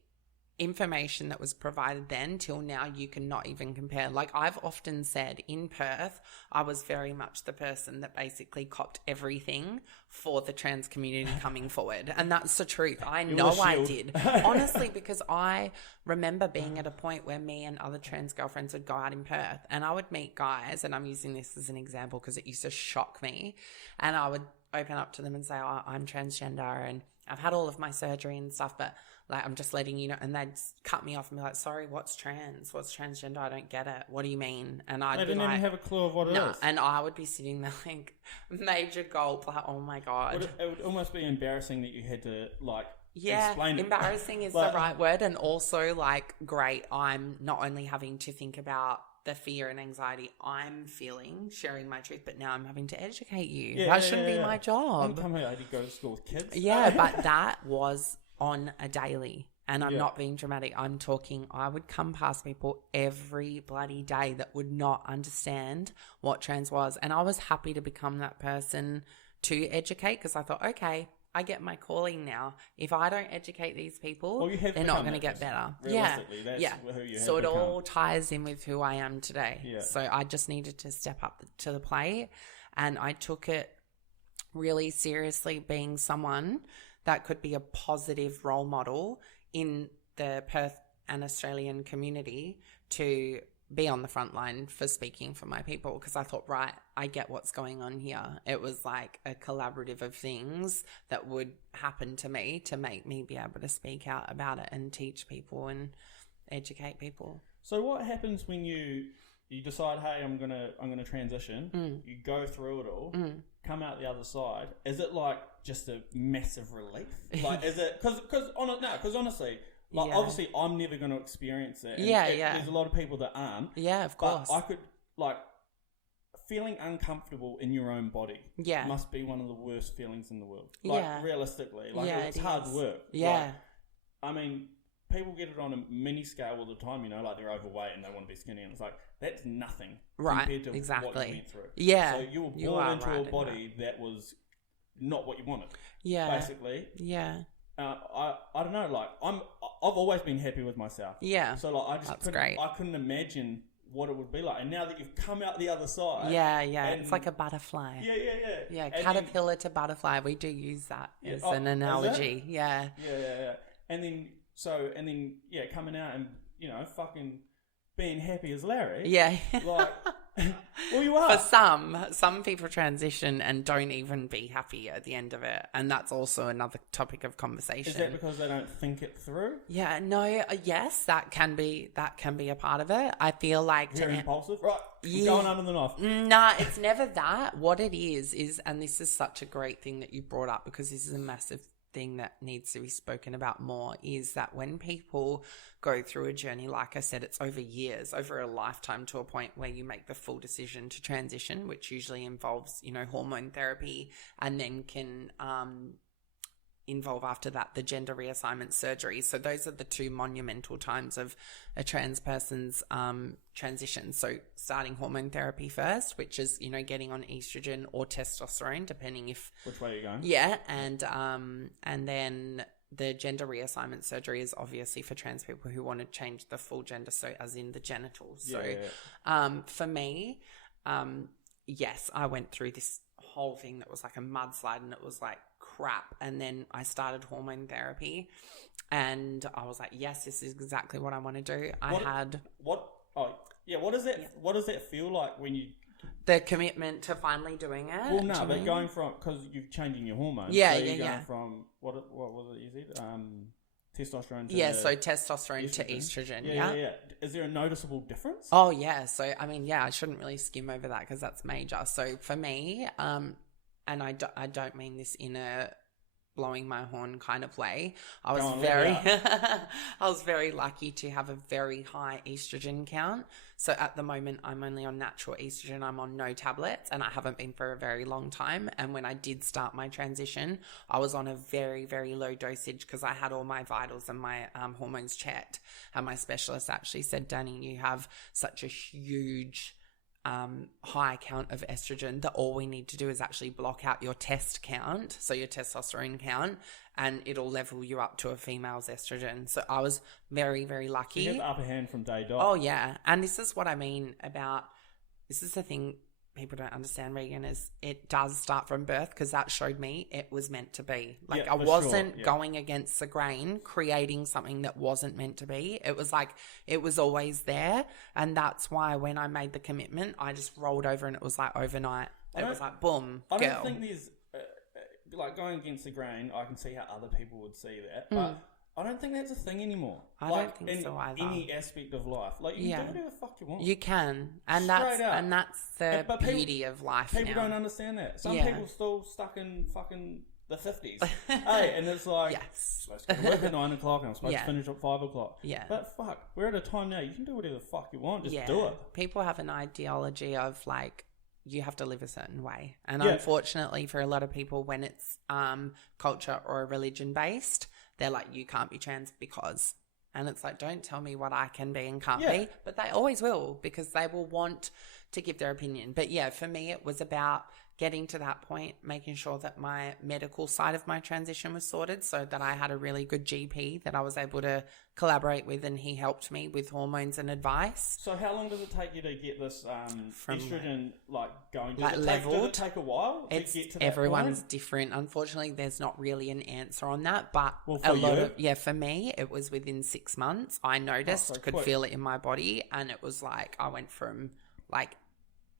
information that was provided then till now, you cannot even compare. Like I've often said, in Perth, I was very much the person that basically copped everything for the trans community coming forward. And that's the truth. I know I did. Honestly, because I remember being at a point where me and other trans girlfriends would go out in Perth and I would meet guys, and I'm using this as an example because it used to shock me, and I open up to them and say, oh, I'm transgender and I've had all of my surgery and stuff, but like, I'm just letting you know. And they'd cut me off and be like, sorry, what's trans? What's transgender? I don't get it. What do you mean? And I didn't even have a clue of what it is. And I would be sitting there like major gulp, like, oh my God. It would almost be embarrassing that you had to like explain it. Embarrassing is the right word. And also like, great, I'm not only having to think about the fear and anxiety I'm feeling, sharing my truth, but now I'm having to educate you. That shouldn't be my job. Come here, I go to school with kids. Yeah, but that was on a daily. And I'm not being dramatic. I'm talking, I would come past people every bloody day that would not understand what trans was. And I was happy to become that person to educate, because I thought, okay, I get my calling now. If I don't educate these people, they're not going to get better. Realistically, that's who you have So it become. all ties in with who I am today. Yeah. So I just needed to step up to the plate, and I took it really seriously, being someone that could be a positive role model in the Perth and Australian community to be on the front line for speaking for my people, because I thought, right, I get what's going on here. It was like a collaborative of things that would happen to me to make me be able to speak out about it and teach people and educate people. So what happens when you decide, hey, I'm gonna transition? You go through it all, come out the other side. Is it like just a massive relief? Like, is it because honestly. Like, obviously, I'm never going to experience it. And there's a lot of people that aren't. Yeah, of course. But I could, like, feeling uncomfortable in your own body must be one of the worst feelings in the world. Like, realistically. Like, it's hard work. Yeah. Like, I mean, people get it on a mini scale all the time, you know, like they're overweight and they want to be skinny. And it's like, that's nothing compared to what you went through. Yeah. So you were born into a body that was not what you wanted. Yeah. Basically. Yeah. I don't know, like I've always been happy with myself. Yeah. So like I couldn't imagine what it would be like. And now that you've come out the other side. Yeah. It's like a butterfly. Yeah. Yeah, caterpillar to butterfly. We do use that as an analogy. Yeah. And then coming out and, you know, fucking being happy as Larry. Yeah. Like, well, you are. For some people transition and don't even be happy at the end of it. And that's also another topic of conversation. Is that because they don't think it through? Yeah, no, yes, that can be a part of it. I feel like... Very impulsive? Right, going under the knife. Nah, it's never that. What it is, and this is such a great thing that you brought up, because this is a massive thing that needs to be spoken about more, is that when people go through a journey, like I said, it's over years, over a lifetime, to a point where you make the full decision to transition, which usually involves, you know, hormone therapy, and then can involve after that the gender reassignment surgery. So those are the two monumental times of a trans person's transition. So starting hormone therapy first, which is, you know, getting on estrogen or testosterone, depending if... Which way you're going. Yeah, and then the gender reassignment surgery is obviously for trans people who want to change the full gender, so as in the genitals. For me, yes, I went through this whole thing that was like a mudslide, and it was like crap. And then I started hormone therapy, and I was like, yes, this is exactly what I want to do. What does that feel like when you... The commitment to finally doing it? Well, no, but going from... Because you're changing your hormones. Going from... What was it you said? Testosterone to... so testosterone to estrogen. Yeah. Is there a noticeable difference? Oh, yeah. So, I mean, I shouldn't really skim over that, because that's major. So, for me... and I don't mean this in a blowing my horn kind of way. I was very lucky to have a very high estrogen count. So at the moment, I'm only on natural estrogen. I'm on no tablets, and I haven't been for a very long time. And when I did start my transition, I was on a very, very low dosage, because I had all my vitals and my hormones checked. And my specialist actually said, Danny, you have such a huge... high count of estrogen that all we need to do is actually block out your test count, so your testosterone count, and it'll level you up to a female's estrogen. So I was very, very lucky. You have the upper hand from day dot. Oh, yeah. And this is what I mean about, this is the thing people don't understand, Regan, is it does start from birth, because that showed me it was meant to be. Like, I wasn't going against the grain, creating something that wasn't meant to be. It was like, it was always there. And that's why when I made the commitment, I just rolled over, and it was like overnight. It was like, boom, I don't think there's... like going against the grain, I can see how other people would see that, but I don't think that's a thing anymore. I don't think so either. Any aspect of life, like you can do whatever the fuck you want. You can, and that's the beauty of life. People don't understand that. Some people still stuck in fucking the 50s. Hey, and it's like, I'm supposed to go to work at 9 o'clock and I'm supposed to finish at 5 o'clock. Yeah. But fuck, we're at a time now. You can do whatever the fuck you want. Just do it. People have an ideology of like, you have to live a certain way, and unfortunately for a lot of people, when it's culture or religion based, they're like, you can't be trans because, and it's like, don't tell me what I can be and can't be, but they always will, because they will want to give their opinion. But yeah, for me, it was about getting to that point, making sure that my medical side of my transition was sorted, so that I had a really good GP that I was able to collaborate with, and he helped me with hormones and advice. So how long does it take you to get this estrogen going? Does it take a while to get to that everyone's point? Different. Unfortunately, there's not really an answer on that, but for me, it was within 6 months. I noticed, could feel it in my body, and it was like I went from like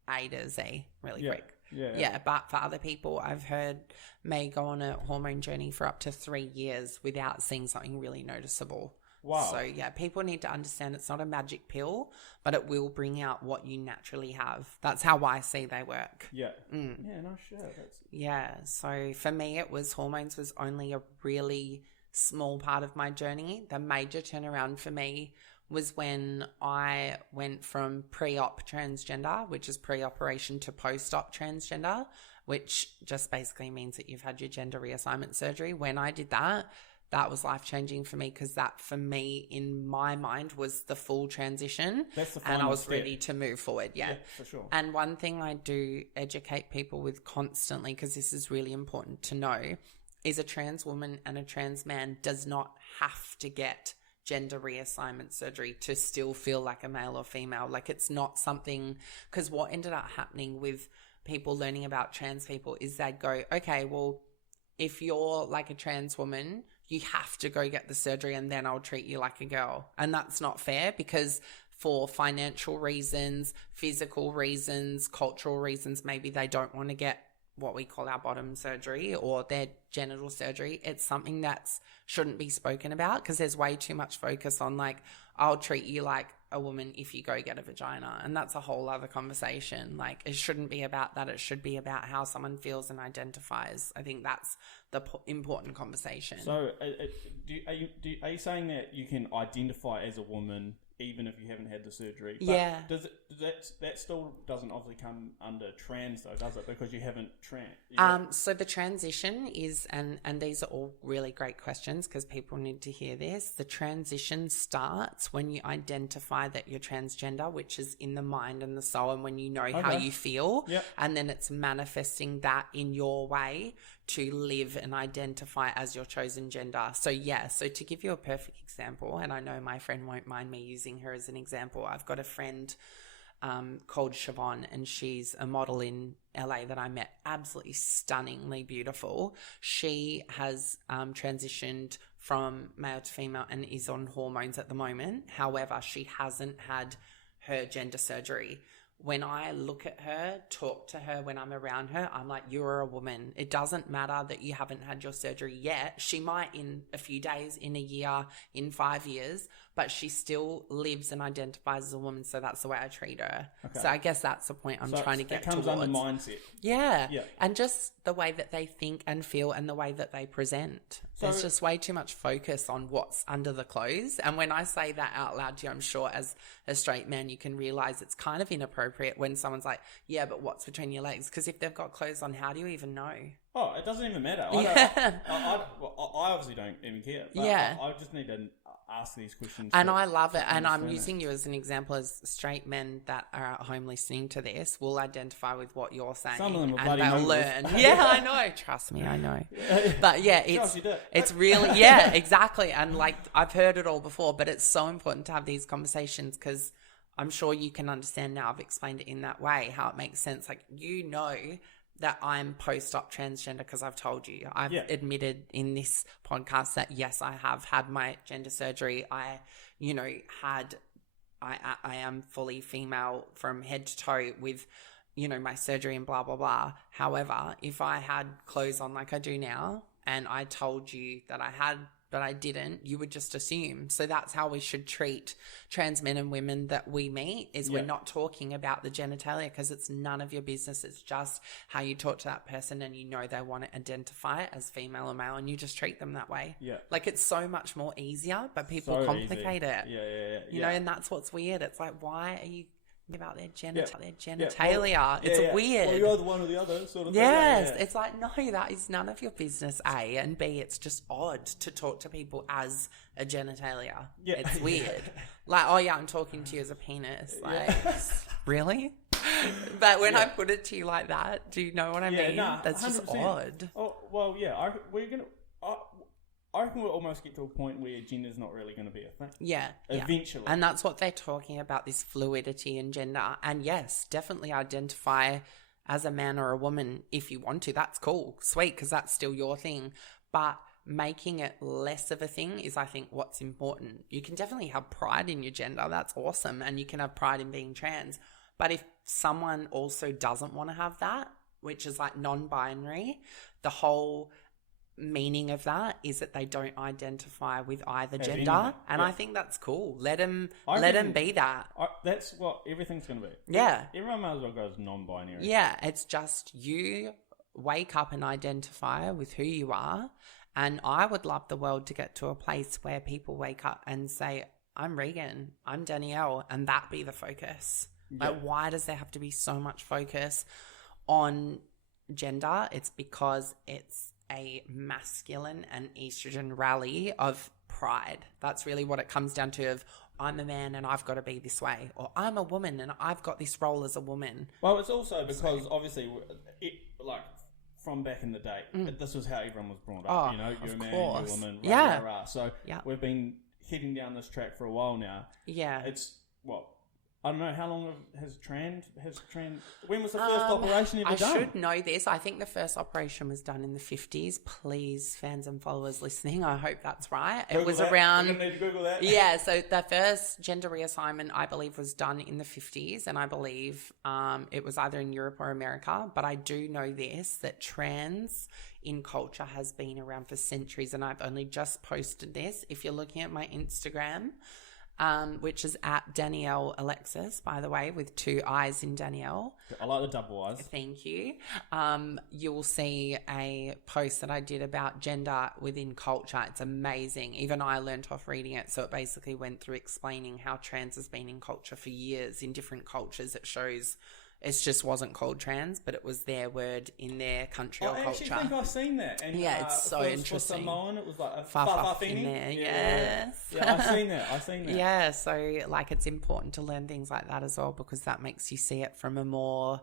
A to Z really quick. Yeah, but for other people, I've heard may go on a hormone journey for up to 3 years without seeing something really noticeable. Wow. So, yeah, people need to understand it's not a magic pill, but it will bring out what you naturally have. That's how I see they work. Yeah. Yeah, no shit. Yeah, so for me, hormones was only a really small part of my journey. The major turnaround for me was when I went from pre-op transgender, which is pre-operation, to post-op transgender, which just basically means that you've had your gender reassignment surgery. When I did that, that was life-changing for me, because that, for me, in my mind, was the full transition. That's the final and I was step. ready to move forward. Yeah, for sure. And one thing I do educate people with constantly, because this is really important to know, is a trans woman and a trans man does not have to get gender reassignment surgery to still feel like a male or female. Like, it's not something, because what ended up happening with people learning about trans people is they'd go, okay, well, if you're like a trans woman, you have to go get the surgery and then I'll treat you like a girl. And that's not fair, because for financial reasons, physical reasons, cultural reasons, maybe they don't want to get what we call our bottom surgery or their genital surgery. It's something that shouldn't be spoken about, because there's way too much focus on like, I'll treat you like a woman if you go get a vagina. And that's a whole other conversation. Like, it shouldn't be about that. It should be about how someone feels and identifies. I think that's the important conversation. So are you saying that you can identify as a woman even if you haven't had the surgery? But that still doesn't obviously come under trans though, does it? Because you haven't so the transition is, and these are all really great questions because people need to hear this. The transition starts when you identify that you're transgender, which is in the mind and the soul, and when you know how you feel. Yep. And then it's manifesting that in your way to live and identify as your chosen gender. So to give you a perfect example, and I know my friend won't mind me using her as an example, I've got a friend called Siobhan, and she's a model in LA that I met, absolutely stunningly beautiful. She has transitioned from male to female and is on hormones at the moment. However, she hasn't had her gender surgery. When I look at her, talk to her, when I'm around her, I'm like, you're a woman. It doesn't matter that you haven't had your surgery yet. She might in a few days, in a year, in 5 years, but she still lives and identifies as a woman. So that's the way I treat her. Okay. So I guess that's the point I'm trying to get towards. It comes under mindset. Yeah. And just the way that they think and feel and the way that they present. So there's just way too much focus on what's under the clothes. And when I say that out loud to you, I'm sure as a straight man, you can realize it's kind of inappropriate when someone's like, yeah, but what's between your legs? Because if they've got clothes on, how do you even know? Oh, it doesn't even matter. I obviously don't even care. But I just need to ask these questions. And I love it. And I'm using you as an example, as straight men that are at home listening to this will identify with what you're saying. Some of them are and they'll learn. Yeah, I know. Trust me, I know. But yeah, it's really, yeah, exactly. And like, I've heard it all before, but it's so important to have these conversations, because I'm sure you can understand now. I've explained it in that way, how it makes sense. Like, you know that I'm post-op transgender because I've told you. I've admitted in this podcast that, yes, I have had my gender surgery. I am fully female from head to toe with my surgery and blah, blah, blah. However, if I had clothes on like I do now and I told you that I had, but I didn't, you would just assume. So that's how we should treat trans men and women that we meet, is we're not talking about the genitalia, because it's none of your business. It's just how you talk to that person, and they want to identify as female or male, and you just treat them that way. Yeah. Like, it's so much more easier, but people complicate it. Yeah. And that's what's weird. It's like, why are you about their genitalia? Well, it's weird. Well, you're the one or the other sort of thing. Yes. It's like, no, that is none of your business, A, and B, it's just odd to talk to people as a genitalia. Yeah. It's weird. Like, oh yeah, I'm talking to you as a penis. Like, really? But when I put it to you like that, do you know what I mean? Nah, that's 100%. Just odd. Oh, well, yeah, I reckon we'll almost get to a point where gender's not really going to be a thing. Yeah. Eventually. And that's what they're talking about, this fluidity in gender. And yes, definitely identify as a man or a woman if you want to. That's cool. Sweet, because that's still your thing. But making it less of a thing is, I think, what's important. You can definitely have pride in your gender. That's awesome. And you can have pride in being trans. But if someone also doesn't want to have that, which is like non-binary, the whole meaning of that is that they don't identify with either gender, and I think that's cool. Let them be that. That's what everything's going to be. Yeah, everyone might as well go as non-binary. Yeah, it's just you wake up and identify with who you are, and I would love the world to get to a place where people wake up and say, I'm Regan, I'm Danielle, and that be the focus. Like, why does there have to be so much focus on gender? It's because it's a masculine and estrogen rally of pride. That's really what it comes down to, of I'm a man and I've got to be this way, or I'm a woman and I've got this role as a woman. Well, it's also because obviously from back in the day, this was how everyone was brought up. You're a man, you're a woman, rah, rah, rah. So we've been heading down this track for a while now. Yeah. It's I don't know, how long has trans, when was the first operation ever done? I should know this. I think the first operation was done in the 50s. Please, fans and followers listening, I hope that's right. Google it was that. around... We're going to need to Google that. Yeah, so the first gender reassignment, I believe, was done in the 50s, and I believe it was either in Europe or America. But I do know this, that trans in culture has been around for centuries, and I've only just posted this. If you're looking at my Instagram... which is at Danielle Alexis, by the way, with 2 I's in Danielle. I like the double I's. Thank you. You will see a post that I did about gender within culture. It's amazing. Even I learned off reading it. So it basically went through explaining how trans has been in culture for years. In different cultures, it shows... It just wasn't called trans, but it was their word in their country or culture. I actually think I've seen that. And, it's so interesting. For Samoan, it was like a Fuff in there, yes. Yeah, I've seen that. Yeah, so it's important to learn things like that as well, because that makes you see it from a more,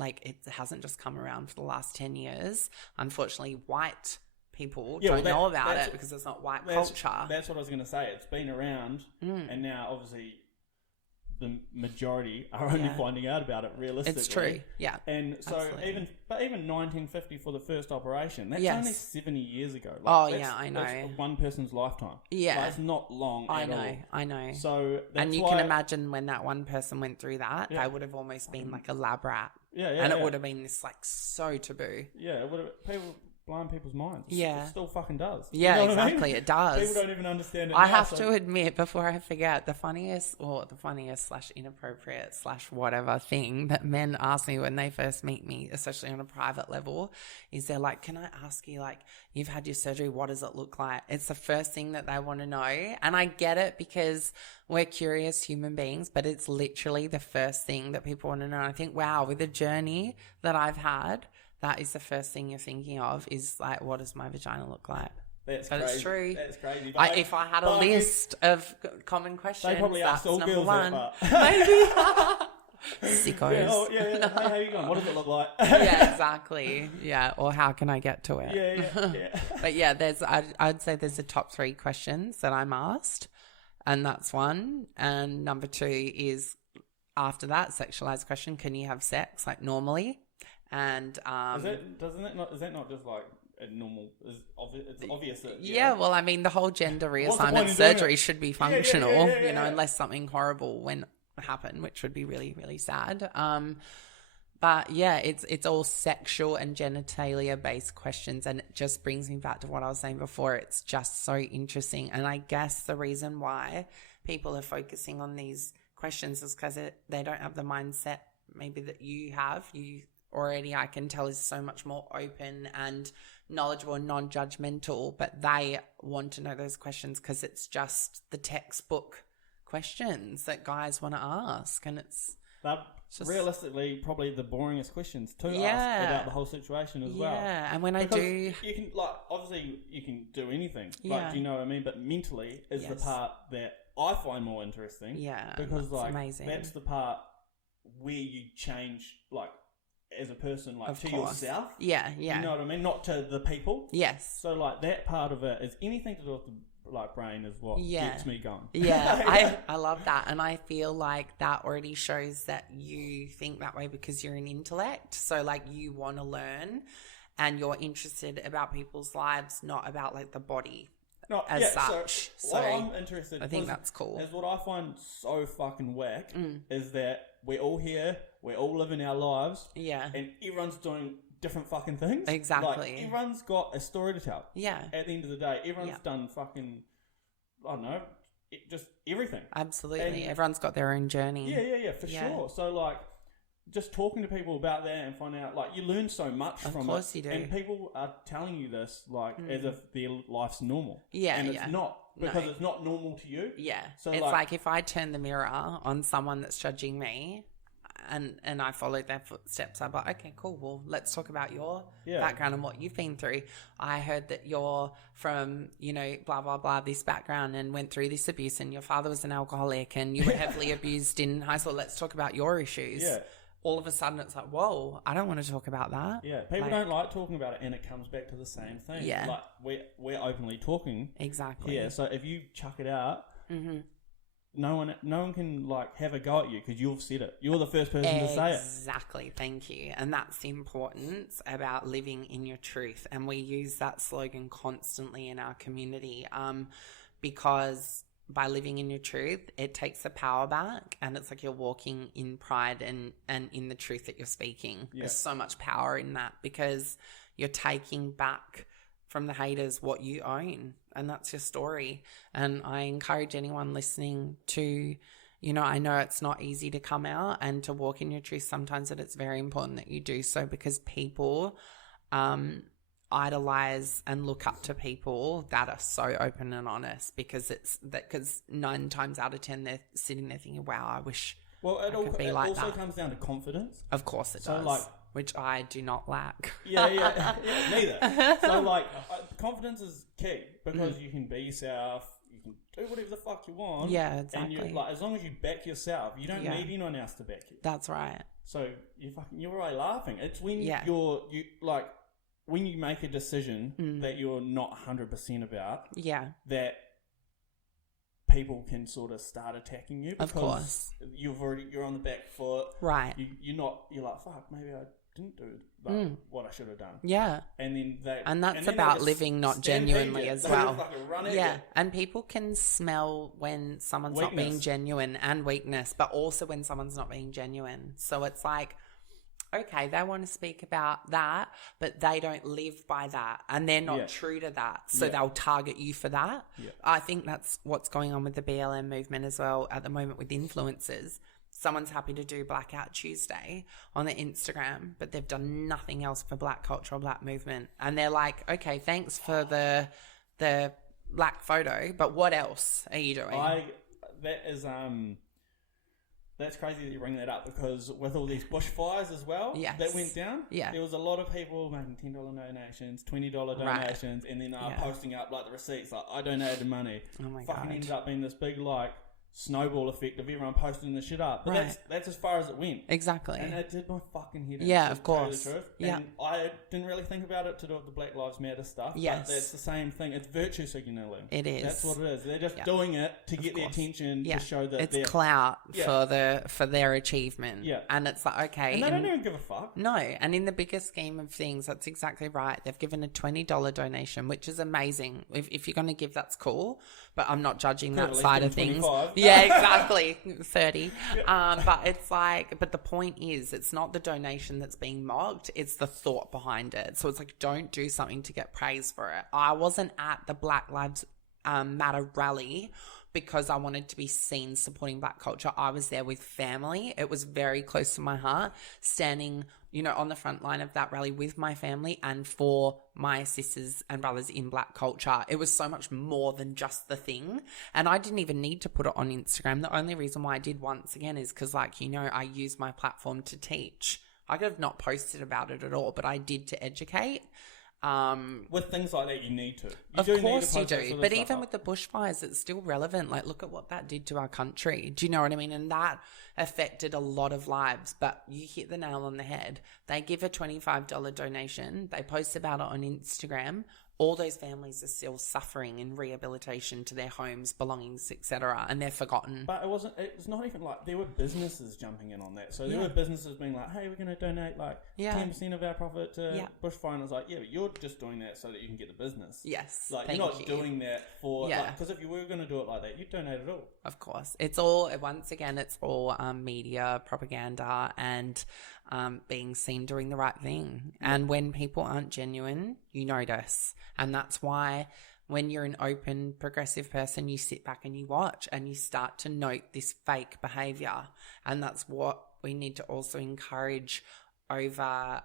it hasn't just come around for the last 10 years. Unfortunately, white people don't know about it because it's not white culture. That's what I was going to say. It's been around, and now obviously... the majority are only finding out about it realistically. It's true, yeah. And so even 1950 for the first operation, that's only 70 years ago. I know. That's one person's lifetime. Yeah. That's not long at all. I know. So and you can imagine when that one person went through that, they would have almost been like a lab rat. And it would have been this so taboo. Yeah, it would have... blind people's minds. Yeah. It still fucking does. Yeah, exactly. It does. People don't even understand it. I have to admit, before I forget, the funniest / inappropriate / whatever thing that men ask me when they first meet me, especially on a private level, is they're like, can I ask you, you've had your surgery, what does it look like? It's the first thing that they want to know. And I get it, because we're curious human beings, but it's literally the first thing that people want to know. And I think, wow, with the journey that I've had, that is the first thing you're thinking of, is what does my vagina look like? But it's true. That's crazy. If I had a list of common questions, they probably ask all girls one. That, Maybe. Sickos. Hey, how you going? What does it look like? Yeah, exactly. Yeah, or how can I get to it? Yeah. But yeah, I'd say there's the top 3 questions that I'm asked, and that's one. And number 2 is, after that, sexualized question, can you have sex normally? And is that not just a normal? It's obvious that well, I mean, the whole gender reassignment surgery should be functional, unless something horrible happen, which would be really, really sad. But yeah, it's all sexual and genitalia based questions, and it just brings me back to what I was saying before. It's just so interesting, and I guess the reason why people are focusing on these questions is because they don't have the mindset maybe that you have. You already, I can tell, is so much more open and knowledgeable and non-judgmental, but they want to know those questions because it's just the textbook questions that guys want to ask, and it's just realistically probably the boringest questions to ask about the whole situation as well. Yeah, and when because you can, like, obviously you can do anything, like, do you know what I mean? But mentally is the part that I find more interesting. Yeah, because like amazing. That's the part where you change, like, as a person, like, to yourself. Yeah. You know what I mean? Not to the people. Yes. So like that part of it is anything to do with the like brain is what gets me going. Yeah, I love that, and I feel like that already shows that you think that way because you're an intellect. So like you want to learn, and you're interested about people's lives, not about like the body as such. So what I'm interested, I think that's cool. Is what I find so fucking whack is that we're all here, we're all living our lives, and everyone's doing different fucking things. Exactly. Like, everyone's got a story to tell. Yeah. At the end of the day, everyone's done fucking, I don't know, just everything. Absolutely. And everyone's got their own journey. Yeah, for sure. So, like, just talking to people about that and finding out, like, you learn so much from it. Of course you do. And people are telling you this, like, as if their life's normal. Yeah, and it's not, because it's not normal to you. Yeah. So it's like if I turn the mirror on someone that's judging me, and I followed their footsteps, I'm like, okay, cool, well, let's talk about your background and what you've been through. I heard that you're from, blah, blah, blah, this background and went through this abuse, and your father was an alcoholic and you were heavily abused in high school. Let's talk about your issues. Yeah. All of a sudden it's like, whoa, I don't want to talk about that. Yeah, people don't like talking about it, and it comes back to the same thing. Yeah. Like, we're openly talking. Exactly. Yeah, so if you chuck it out... No one can, like, have a go at you because you've said it. You're the first person to say it. Exactly. Thank you. And that's the importance about living in your truth. And we use that slogan constantly in our community because by living in your truth, it takes the power back, and it's like you're walking in pride and in the truth that you're speaking. Yeah. There's so much power in that because you're taking back from the haters what you own, and that's your story. And I encourage anyone listening to, I know it's not easy to come out and to walk in your truth sometimes, that it's very important that you do so, because people idolize and look up to people that are so open and honest, because because 9 times out of 10 they're sitting there thinking, wow, I wish I could be like that. It also comes down to confidence. Of course it does. Like, which I do not lack. Yeah, neither. So, like, confidence is key, because you can be yourself, you can do whatever the fuck you want. Yeah, exactly. And as long as you back yourself, you don't need anyone else to back you. That's right. So you're already laughing. It's when when you make a decision that you're not 100% about. Yeah. That people can sort of start attacking you, because of course you're on the back foot. Right. You're like, fuck, maybe I didn't do what I should have done. Yeah. And that's about living not genuinely as well. Yeah. And people can smell when someone's not being genuine, and weakness, but also when someone's not being genuine. So it's like, okay, they want to speak about that, but they don't live by that, and they're not true to that. So they'll target you for that. Yeah. I think that's what's going on with the BLM movement as well at the moment with influencers. Someone's happy to do Blackout Tuesday on their Instagram, but they've done nothing else for Black culture or Black movement. And they're like, okay, thanks for the Black photo, but what else are you doing? That's crazy that you bring that up, because with all these bushfires as well that went down, there was a lot of people making $10 donations, $20 donations, and then posting up like the receipts, like, I donated money. Oh my God. Ended up being this big snowball effect of everyone posting the shit up. But that's as far as it went. Exactly. And it did my fucking head in. Yeah, of course. The truth. Yeah. And I didn't really think about it to do with the Black Lives Matter stuff. Yes. But that's the same thing. It's virtue signaling. It is. That's what it is. They're just doing it to get their attention, to show that it's clout for their achievement. Yeah. And it's like, okay. And they don't even give a fuck. No. And in the bigger scheme of things, that's exactly right. They've given a $20 donation, which is amazing. If you're going to give, that's cool. But I'm not judging that side of things. Yeah, exactly. 30. But it's like, but the point is, it's not the donation that's being mocked. It's the thought behind it. So it's like, don't do something to get praise for it. I wasn't at the Black Lives Matter rally because I wanted to be seen supporting Black culture. I was there with family. It was very close to my heart, standing, on the front line of that rally with my family and for my sisters and brothers in Black culture. It was so much more than just the thing. And I didn't even need to put it on Instagram. The only reason why I did once again is because, I use my platform to teach. I could have not posted about it at all, but I did to educate. With things like that, you need to. Of course you do. But even with the bushfires, it's still relevant. Like, look at what that did to our country. Do you know what I mean? And that affected a lot of lives. But you hit the nail on the head. They give a $25 donation. They post about it on Instagram. All those families are still suffering in rehabilitation to their homes, belongings, etc., and they're forgotten. But it's not even like there were businesses jumping in on that. So there were businesses being like, hey, we're going to donate 10% of our profit to bushfire. And it's like, but you're just doing that so that you can get the business. Yes. You're not doing that for, because if you were going to do it like that, you'd donate it all. Of course. It's all, once again, it's all media, propaganda, and being seen doing the right thing. And when people aren't genuine, you notice. And that's why when you're an open, progressive person, you sit back and you watch and you start to note this fake behavior. And that's what we need to also encourage over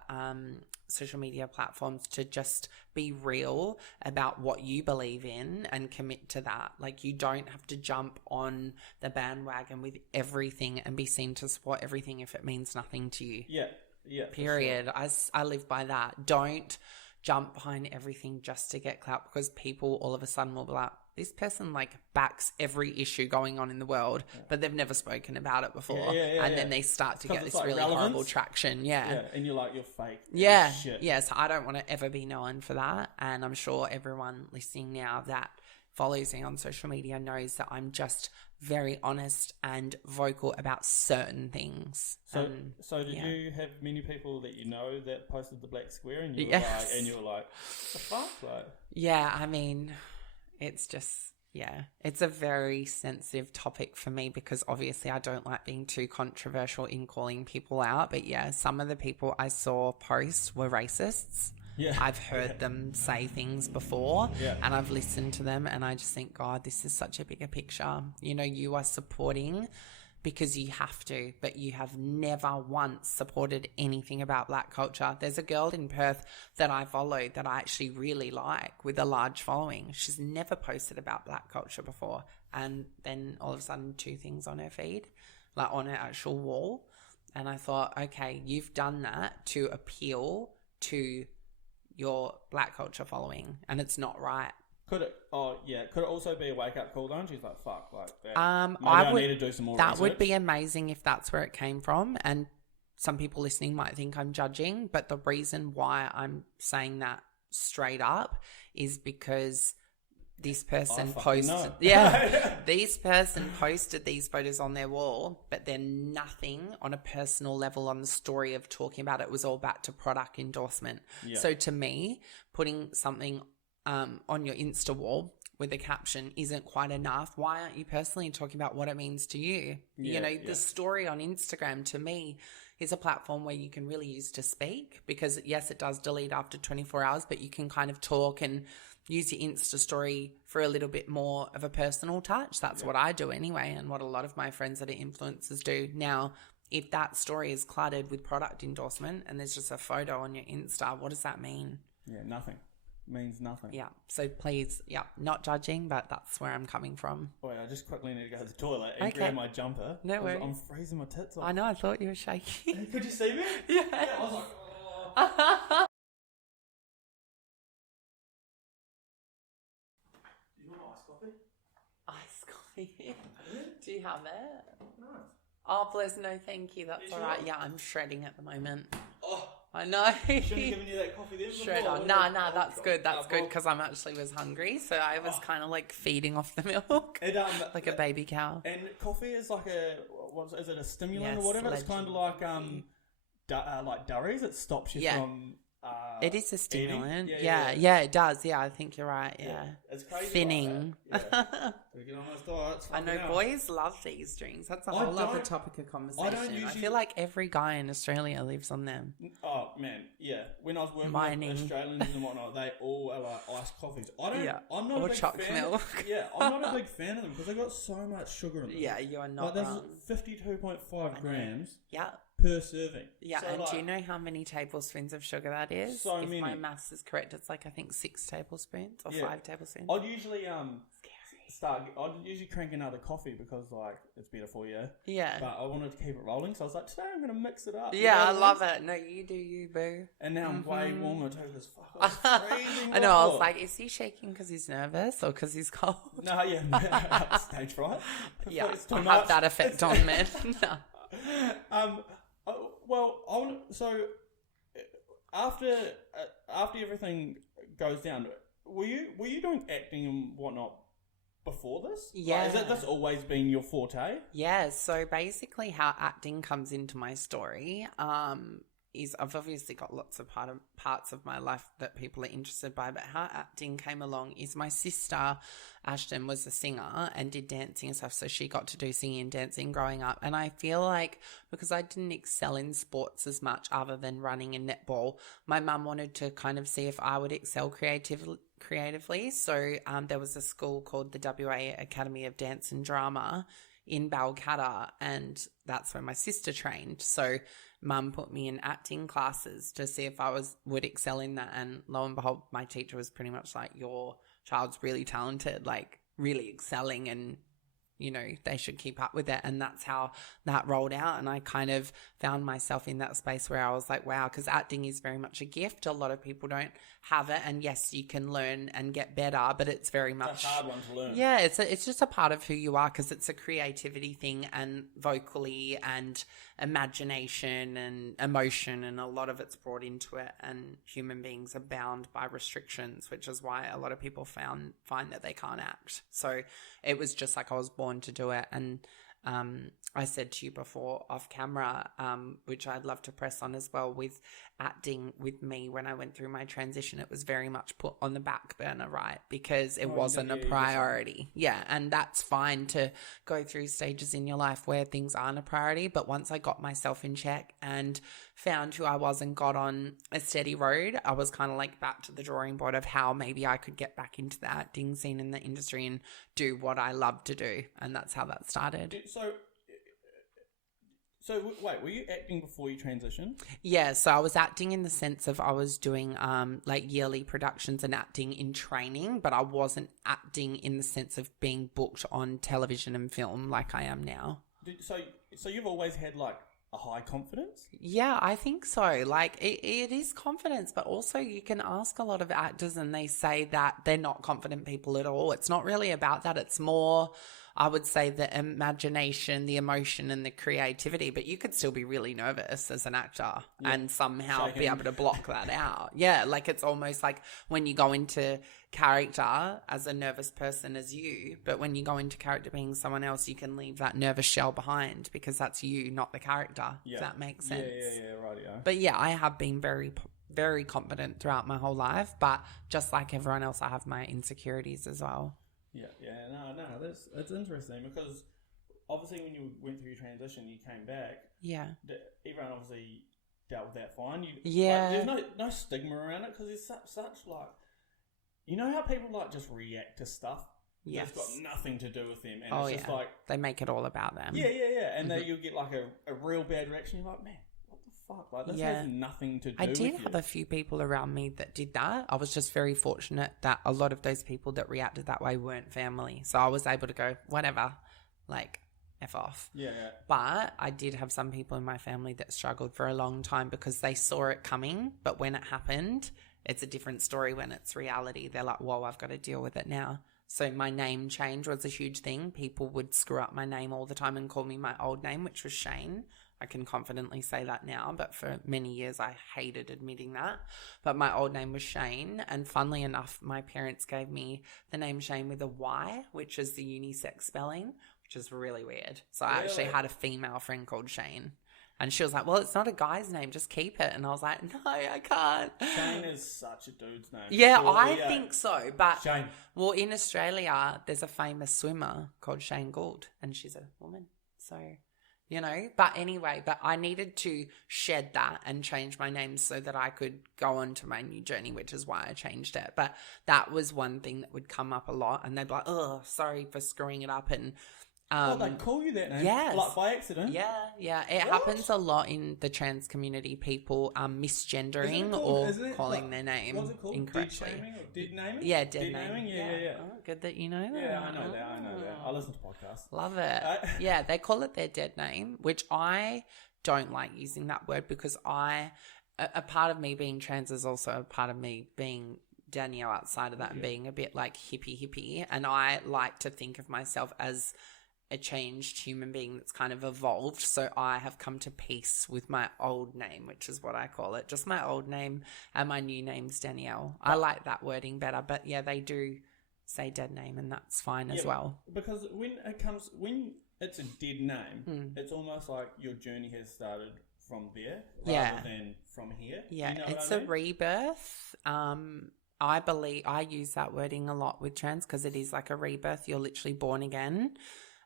social media platforms, to just be real about what you believe in and commit to that. You don't have to jump on the bandwagon with everything and be seen to support everything if it means nothing to you. Yeah. Period. Sure. I live by that. Don't jump behind everything just to get clout, because people all of a sudden will be like, this person backs every issue going on in the world, but they've never spoken about it before. And then they start to get this really horrible traction. Yeah. And you're like, you're fake. Yeah. Shit. Yeah. So I don't want to ever be known for that. And I'm sure everyone listening now that follows me on social media knows that I'm just very honest and vocal about certain things. So did you have many people that that posted the black square and you were like, the fuck? Yeah, I mean, it's just, it's a very sensitive topic for me because obviously I don't like being too controversial in calling people out. But some of the people I saw post were racists. Yeah. I've heard them say things before and I've listened to them and I just think, God, this is such a bigger picture. You are supporting because you have to, but you have never once supported anything about Black culture. There's a girl in Perth that I follow that I actually really like with a large following. She's never posted about Black culture before. And then all of a sudden 2 things on her feed, on her actual wall. And I thought, okay, you've done that to appeal to your Black culture following, and it's not right. Could it also be a wake-up call, don't you? She's like, fuck, that. I need to do some more That research. would be amazing if that's where it came from, and some people listening might think I'm judging, but the reason why I'm saying that straight up is because this person posted this person posted these photos on their wall, but then nothing on a personal level on the story of talking about it was all back to product endorsement. So to me, putting something on your Insta wall with a caption isn't quite enough. Why aren't you personally talking about what it means to you? The story on Instagram to me is a platform where you can really use to speak, because yes, it does delete after 24 hours, but you can kind of talk and use your Insta story for a little bit more of a personal touch. That's what I do anyway, and what a lot of my friends that are influencers do. Now, if that story is cluttered with product endorsement and there's just a photo on your Insta, what does that mean? Yeah, nothing. Means nothing. Yeah, so please, not judging, but that's where I'm coming from. Wait, I just quickly need to go to the toilet and grab my jumper. No worries. I'm freezing my tits off. I know, I thought you were shaking. Could you see me? Yeah. I was like, oh. Do you want iced coffee? Do you have it? No. Oh, bless, no, thank you. That's all right. Yeah, I'm shredding at the moment. Oh. I know. Shouldn't have given you that coffee then before. Shredder. No, that's good. That's good because I'm actually was hungry, so I was kind of feeding off the milk, like a baby cow. And coffee is like is it a stimulant or whatever? It's kind of like durries. It stops you from It is a stimulant. Yeah, it does. Yeah, I think you're right. Yeah. It's crazy. Thinning. Like we get on those diets. I know boys love these drinks. That's a whole other topic of conversation. I feel like every guy in Australia lives on them. Oh, man. Yeah. When I was working with Australians and whatnot, they all are like iced coffees. I'm not a big fan. Milk. I'm not a big fan of them because they got so much sugar in them. Yeah, you are not wrong. There's 52.5 grams. Yeah. Per serving. Yeah, so and do you know how many tablespoons of sugar that is? So many. If my maths is correct, it's like I think 6 tablespoons or 5 tablespoons. I'd usually I'd usually crank another coffee because like it's better for you. Yeah. But I wanted to keep it rolling, so I was like, today I'm gonna mix it up. Yeah, I love it. No, you do you, boo. And now I'm way warmer too because fuck, freezing. I know. I was like, is he shaking because he's nervous or because he's cold? No, yeah, stage fright. Yeah, I have that effect on men. No. So after everything goes down, were you doing acting and whatnot before this? Yeah. Like, has this always been your forte? Yeah. So basically, how acting comes into my story is I've obviously got lots of parts of my life that people are interested by, but how acting came along is my sister Ashton was a singer and did dancing and stuff, so she got to do singing and dancing growing up. And I feel like because I didn't excel in sports as much other than running and netball, my mum wanted to kind of see if I would excel creatively. So there was a school called the WA Academy of Dance and Drama in Balcatta, and that's where my sister trained. So Mum put me in acting classes to see if I would excel in that, and lo and behold, my teacher was pretty much like, your child's really talented, like really excelling, and you know, they should keep up with it. And that's how that rolled out. And I kind of found myself in that space where I was like, wow, because acting is very much a gift. A lot of people don't have it. And yes, you can learn and get better, but it's very much... It's a hard one to learn. Yeah, it's just a part of who you are because it's a creativity thing, and vocally and imagination and emotion, and a lot of it's brought into it. And human beings are bound by restrictions, which is why a lot of people find that they can't act. So it was just like I was born to do it. And I said to you before off camera, which I'd love to press on as well, with acting with me when I went through my transition, it was very much put on the back burner, right? Because it wasn't a priority. Yeah, and that's fine to go through stages in your life where things aren't a priority. But once I got myself in check and found who I was and got on a steady road, I was kind of like back to the drawing board of how maybe I could get back into the acting scene in the industry and do what I love to do. And that's how that started. So wait, were you acting before you transitioned? Yeah, so I was acting in the sense of I was doing like yearly productions and acting in training, but I wasn't acting in the sense of being booked on television and film like I am now. So you've always had like a high confidence? Yeah, I think so. Like it is confidence, but also you can ask a lot of actors and they say that they're not confident people at all. It's not really about that. It's more, I would say, the imagination, the emotion and the creativity, but you could still be really nervous as an actor and somehow be able to block that out. Yeah, like it's almost like when you go into character as a nervous person as you, but when you go into character being someone else, you can leave that nervous shell behind because that's you, not the character. Yeah. If that makes sense. Yeah, right, yeah. But yeah, I have been very, very confident throughout my whole life, but just like everyone else, I have my insecurities as well. Yeah, no, it's interesting because obviously when you went through your transition, you came back. Yeah. Everyone obviously dealt with that fine. Like, there's no stigma around it because there's such like, you know how people like just react to stuff? Yes. It's got nothing to do with them. And it's just like... They make it all about them. Yeah. And then you get like a real bad reaction. You're like, man, what the fuck? Like, this has nothing to do with you. I did have a few people around me that did that. I was just very fortunate that a lot of those people that reacted that way weren't family. So I was able to go, whatever, like, F off. Yeah. But I did have some people in my family that struggled for a long time because they saw it coming. But when it happened, it's a different story when it's reality. They're like, whoa, I've got to deal with it now. So my name change was a huge thing. People would screw up my name all the time and call me my old name, which was Shane. I can confidently say that now, but for many years I hated admitting that. But my old name was Shane, and funnily enough, my parents gave me the name Shane with a Y, which is the unisex spelling, which is really weird. So I actually had a female friend called Shane. And she was like, well, it's not a guy's name, just keep it. And I was like, no, I can't. Shane is such a dude's name. Yeah, I think so. But, Shane. Well, in Australia, there's a famous swimmer called Shane Gould, and she's a woman. So, but anyway, I needed to shed that and change my name so that I could go on to my new journey, which is why I changed it. But that was one thing that would come up a lot, and they'd be like, oh, sorry for screwing it up. And they call you that name? Yes. Like by accident? Yeah. It happens a lot in the trans community. People misgendering or calling their name incorrectly. Dead naming? Yeah, dead naming. Yeah. Oh, good that you know that. Yeah, I know that. I listen to podcasts. Love it. Yeah, they call it their dead name, which I don't like using that word because a part of me being trans is also a part of me being Danielle outside of that and being a bit like hippie. And I like to think of myself as a changed human being that's kind of evolved. So I have come to peace with my old name, which is what I call it. Just my old name, and my new name's Danielle. I like that wording better, but yeah, they do say dead name, and that's fine as well. Because when it's a dead name, it's almost like your journey has started from there rather than from here. Yeah, you know it's what I mean? a rebirth. I believe I use that wording a lot with trans because it is like a rebirth. You're literally born again.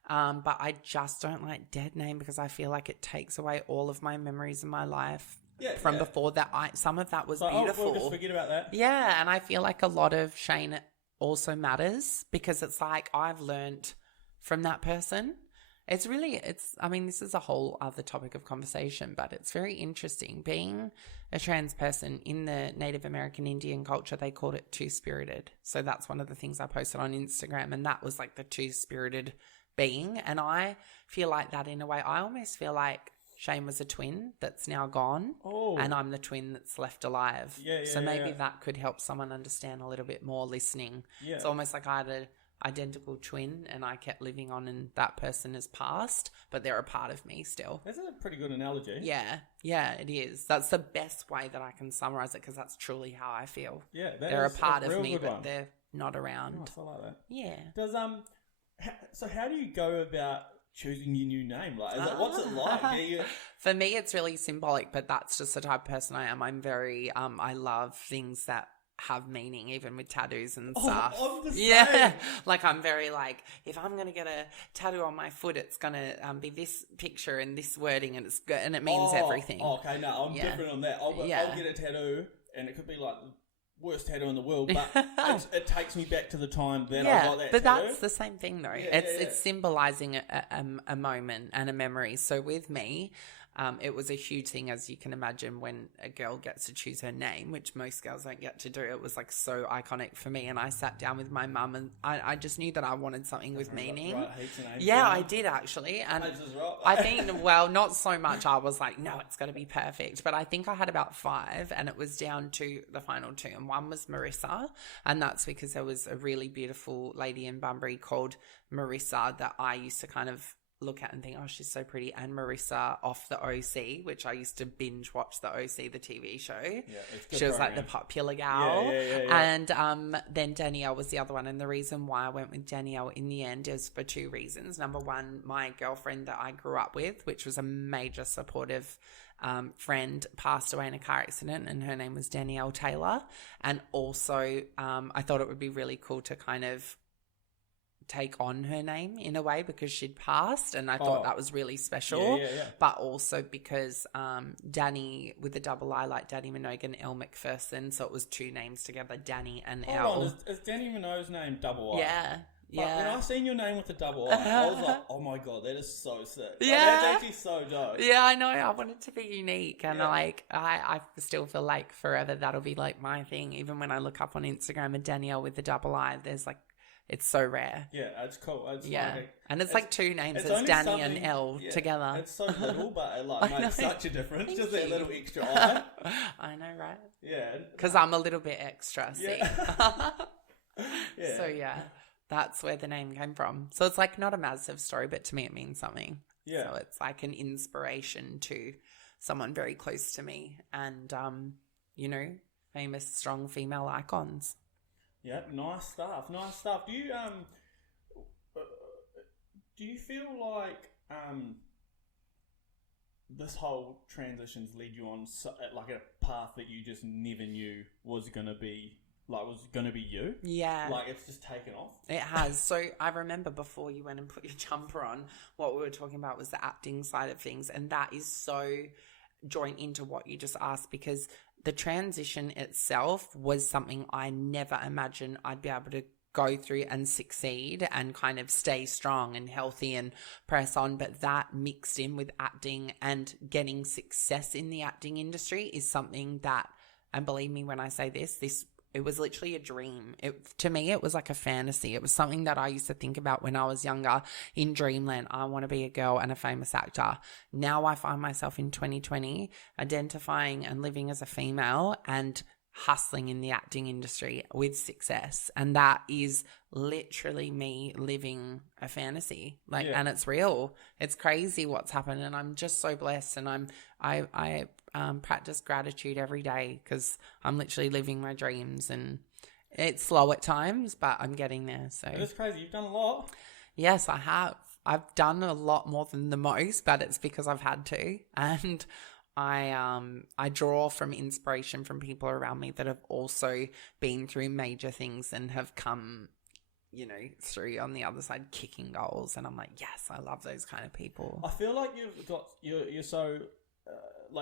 But I just don't like dead name because I feel like it takes away all of my memories in my life from before that. Some of that was beautiful. We'll just forget about that. Yeah, and I feel like a lot of Shane also matters because it's like I've learnt from that person. This is a whole other topic of conversation, but it's very interesting. Being a trans person in the Native American Indian culture, they called it two-spirited. So that's one of the things I posted on Instagram, and that was like the two-spirited being. And I feel like that in a way. I almost feel like Shane was a twin that's now gone, and I'm the twin that's left alive. So maybe that could help someone understand a little bit more listening. Yeah. It's almost like I had an identical twin and I kept living on, and that person has passed, but they're a part of me still. That's a pretty good analogy. Yeah, it is. That's the best way that I can summarize it because that's truly how I feel. Yeah, they're a part of me, but they're not around. Nice, I like that. Yeah. Does so how do you go about choosing your new name? Like, what's it like? For me, it's really symbolic, but that's just the type of person I am. I'm very, I love things that have meaning, even with tattoos and stuff. I'm the same. Yeah, like I'm very like, if I'm gonna get a tattoo on my foot, it's gonna be this picture and this wording, and it means everything. Okay, no, I'm different on that. I'll get a tattoo, and it could be like worst tattoo in the world, but it takes me back to the time that I got that but tattoo. That's the same thing though. It's symbolizing a moment and a memory. So with me, it was a huge thing, as you can imagine, when a girl gets to choose her name, which most girls don't get to do. It was like so iconic for me, and I sat down with my mum, and I just knew that I wanted something with meaning. I did actually, and I think, well, not so much. I was like, no, it's got to be perfect, but I think I had about 5, and it was down to the final 2, and one was Marissa, and that's because there was a really beautiful lady in Bunbury called Marissa that I used to kind of look at and think, oh, she's so pretty. And Marissa off the OC, which I used to binge watch the OC, the TV show. Yeah, it's good. She was like the popular gal. Yeah. And then Danielle was the other one. And the reason why I went with Danielle in the end is for 2 reasons. Number one, my girlfriend that I grew up with, which was a major supportive friend, passed away in a car accident, and her name was Danielle Taylor. And also I thought it would be really cool to kind of take on her name in a way because she'd passed, and I thought that was really special. But also because Danny with a double I, like Danny Minogue and Elle McPherson, so it was 2 names together, Danny and Elle. Is Danny Minogue's name double I? Yeah. But when I seen your name with the double I, I was like, oh my God, that is so sick. Like, yeah. That's actually so dope. Yeah, I know. I wanted to be unique. And I still feel like forever that'll be like my thing. Even when I look up on Instagram a Danielle with the double I, there's like, it's so rare. Yeah, it's cool. It's and it's like 2 names. It's Danny and Elle together. It's so little, but it makes such a difference. Thank just that little extra eye. I know, right? Yeah. Because I'm a little bit extra, see? Yeah. So, that's where the name came from. So it's like not a massive story, but to me it means something. Yeah. So it's like an inspiration to someone very close to me and, famous, strong female icons. Yeah, nice stuff. Do you feel like this whole transition's led you on like a path that you just never knew was going to be you. Yeah. Like, it's just taken off. It has. So I remember before you went and put your jumper on, what we were talking about was the acting side of things. And that is so joined into what you just asked, because the transition itself was something I never imagined I'd be able to go through and succeed and kind of stay strong and healthy and press on. But that mixed in with acting and getting success in the acting industry is something that, and believe me when I say this, it was literally a dream. To me, it was like a fantasy. It was something that I used to think about when I was younger in dreamland. I want to be a girl and a famous actor. Now I find myself in 2020 identifying and living as a female and hustling in the acting industry with success. And that is literally me living a fantasy. And it's real. It's crazy what's happened. And I'm just so blessed. And I practice gratitude every day because I'm literally living my dreams, and it's slow at times, but I'm getting there. So it's crazy. You've done a lot. Yes, I have. I've done a lot more than the most, but it's because I've had to. And I draw from inspiration from people around me that have also been through major things and have come, through on the other side kicking goals. And I'm like, yes, I love those kind of people. I feel like you're so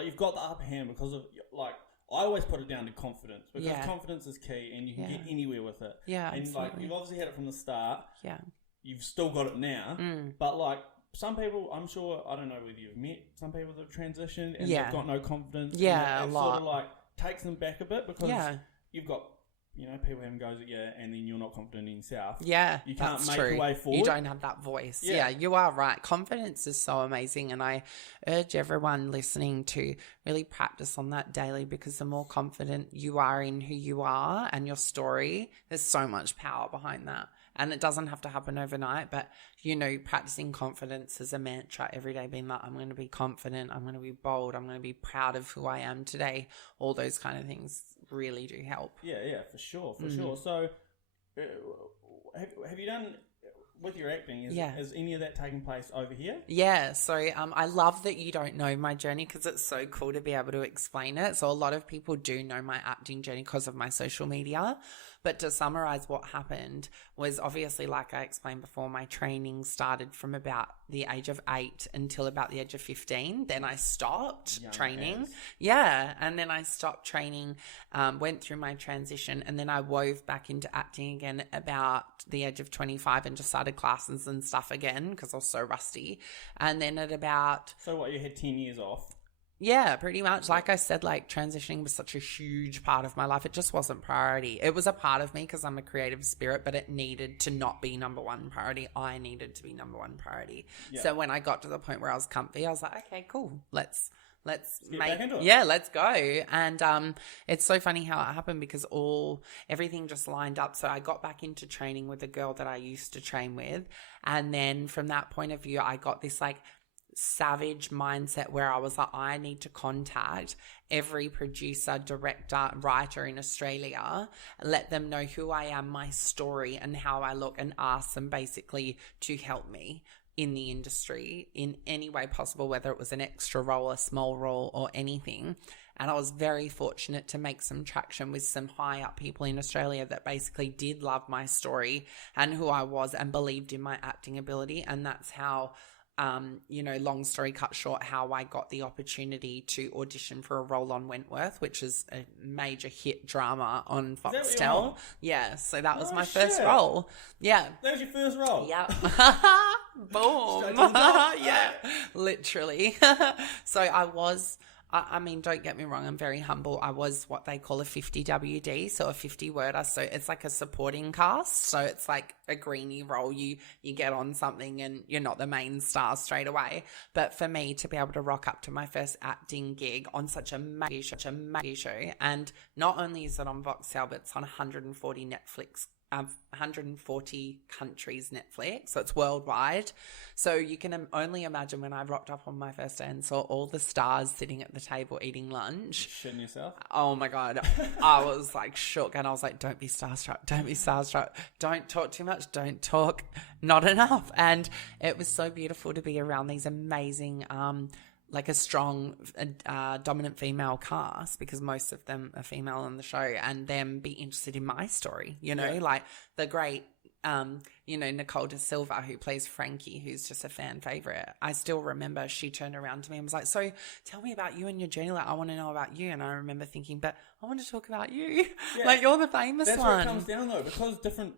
you've got the upper hand because of I always put it down to confidence, because confidence is key and you can get anywhere with it. Yeah, and absolutely. You've obviously had it from the start. Yeah, you've still got it now. But some people, I'm sure, I don't know whether you've met some people that have transitioned and they've got no confidence. Yeah, and a lot. Sort of takes them back a bit because you've got, people having goes at you and then you're not confident in yourself. Yeah, you can't that's make true. your way forward. You don't have that voice. Yeah, you are right. Confidence is so amazing, and I urge everyone listening to really practice on that daily, because the more confident you are in who you are and your story, there's so much power behind that. And it doesn't have to happen overnight, but, practicing confidence as a mantra every day, being like, I'm going to be confident, I'm going to be bold, I'm going to be proud of who I am today. All those kind of things really do help. Yeah, for sure. So have you done, with your acting, has any of that taken place over here? Yeah, so I love that you don't know my journey, because it's so cool to be able to explain it. So a lot of people do know my acting journey because of my social media. But to summarize what happened was, obviously, like I explained before, my training started from about the age of 8 until about the age of 15. Then I stopped training. Yeah. And then I stopped training, went through my transition, and then I wove back into acting again about the age of 25 and just started classes and stuff again because I was so rusty. And then at about... So what, you had 10 years off? Yeah, pretty much. Like I said, transitioning was such a huge part of my life. It just wasn't priority. It was a part of me because I'm a creative spirit, but it needed to not be number one priority. I needed to be number one priority. Yeah. So when I got to the point where I was comfy, I was like, okay, cool. Let's back into it. Yeah, let's go. And it's so funny how it happened because everything just lined up. So I got back into training with a girl that I used to train with. And then from that point of view, I got this savage mindset where I was like, I need to contact every producer, director, writer in Australia, let them know who I am, my story, and how I look, and ask them basically to help me in the industry in any way possible, whether it was an extra role, a small role, or anything. And I was very fortunate to make some traction with some high up people in Australia that basically did love my story and who I was and believed in my acting ability. And that's how long story cut short, how I got the opportunity to audition for a role on Wentworth, which is a major hit drama on Foxtel. Yeah, so that was my first role. Yeah. That was your first role? Yeah. Boom. Yeah, literally. So I mean, don't get me wrong, I'm very humble. I was what they call a 50 WD, so a 50 worder. So it's like a supporting cast. So it's like a greenie role. You get on something and you're not the main star straight away. But for me to be able to rock up to my first acting gig on such a major show, and not only is it on Foxtel, but it's on 140 Netflix 140 countries Netflix, so it's worldwide. So you can only imagine when I rocked up on my first day and saw all the stars sitting at the table eating lunch. Shitting yourself? Oh my God. I was shook, and I was like, don't be starstruck. Don't be starstruck. Don't talk too much. Don't talk not enough. And it was so beautiful to be around these amazing like a strong, dominant female cast, because most of them are female on the show, and them be interested in my story, you know, like the great, you know, Nicole Da Silva, who plays Frankie, who's just a fan favorite. I still remember she turned around to me and was like, so tell me about you and your journey. Like, I want to know about you. And I remember thinking, but I want to talk about you. Yeah. Like, you're the famous one. That's where it comes down, though, because different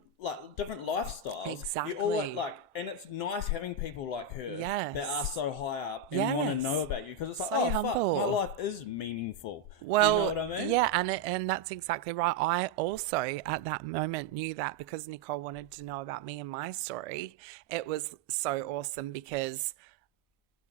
lifestyles. Exactly. You all like, and it's nice having people like her that are so high up and want to know about you, because it's like, so humble. Fuck, my life is meaningful. Well, you know what I mean? Yeah, and that's exactly right. I also at that moment knew that, because Nicole wanted to know about me and my story. It was so awesome because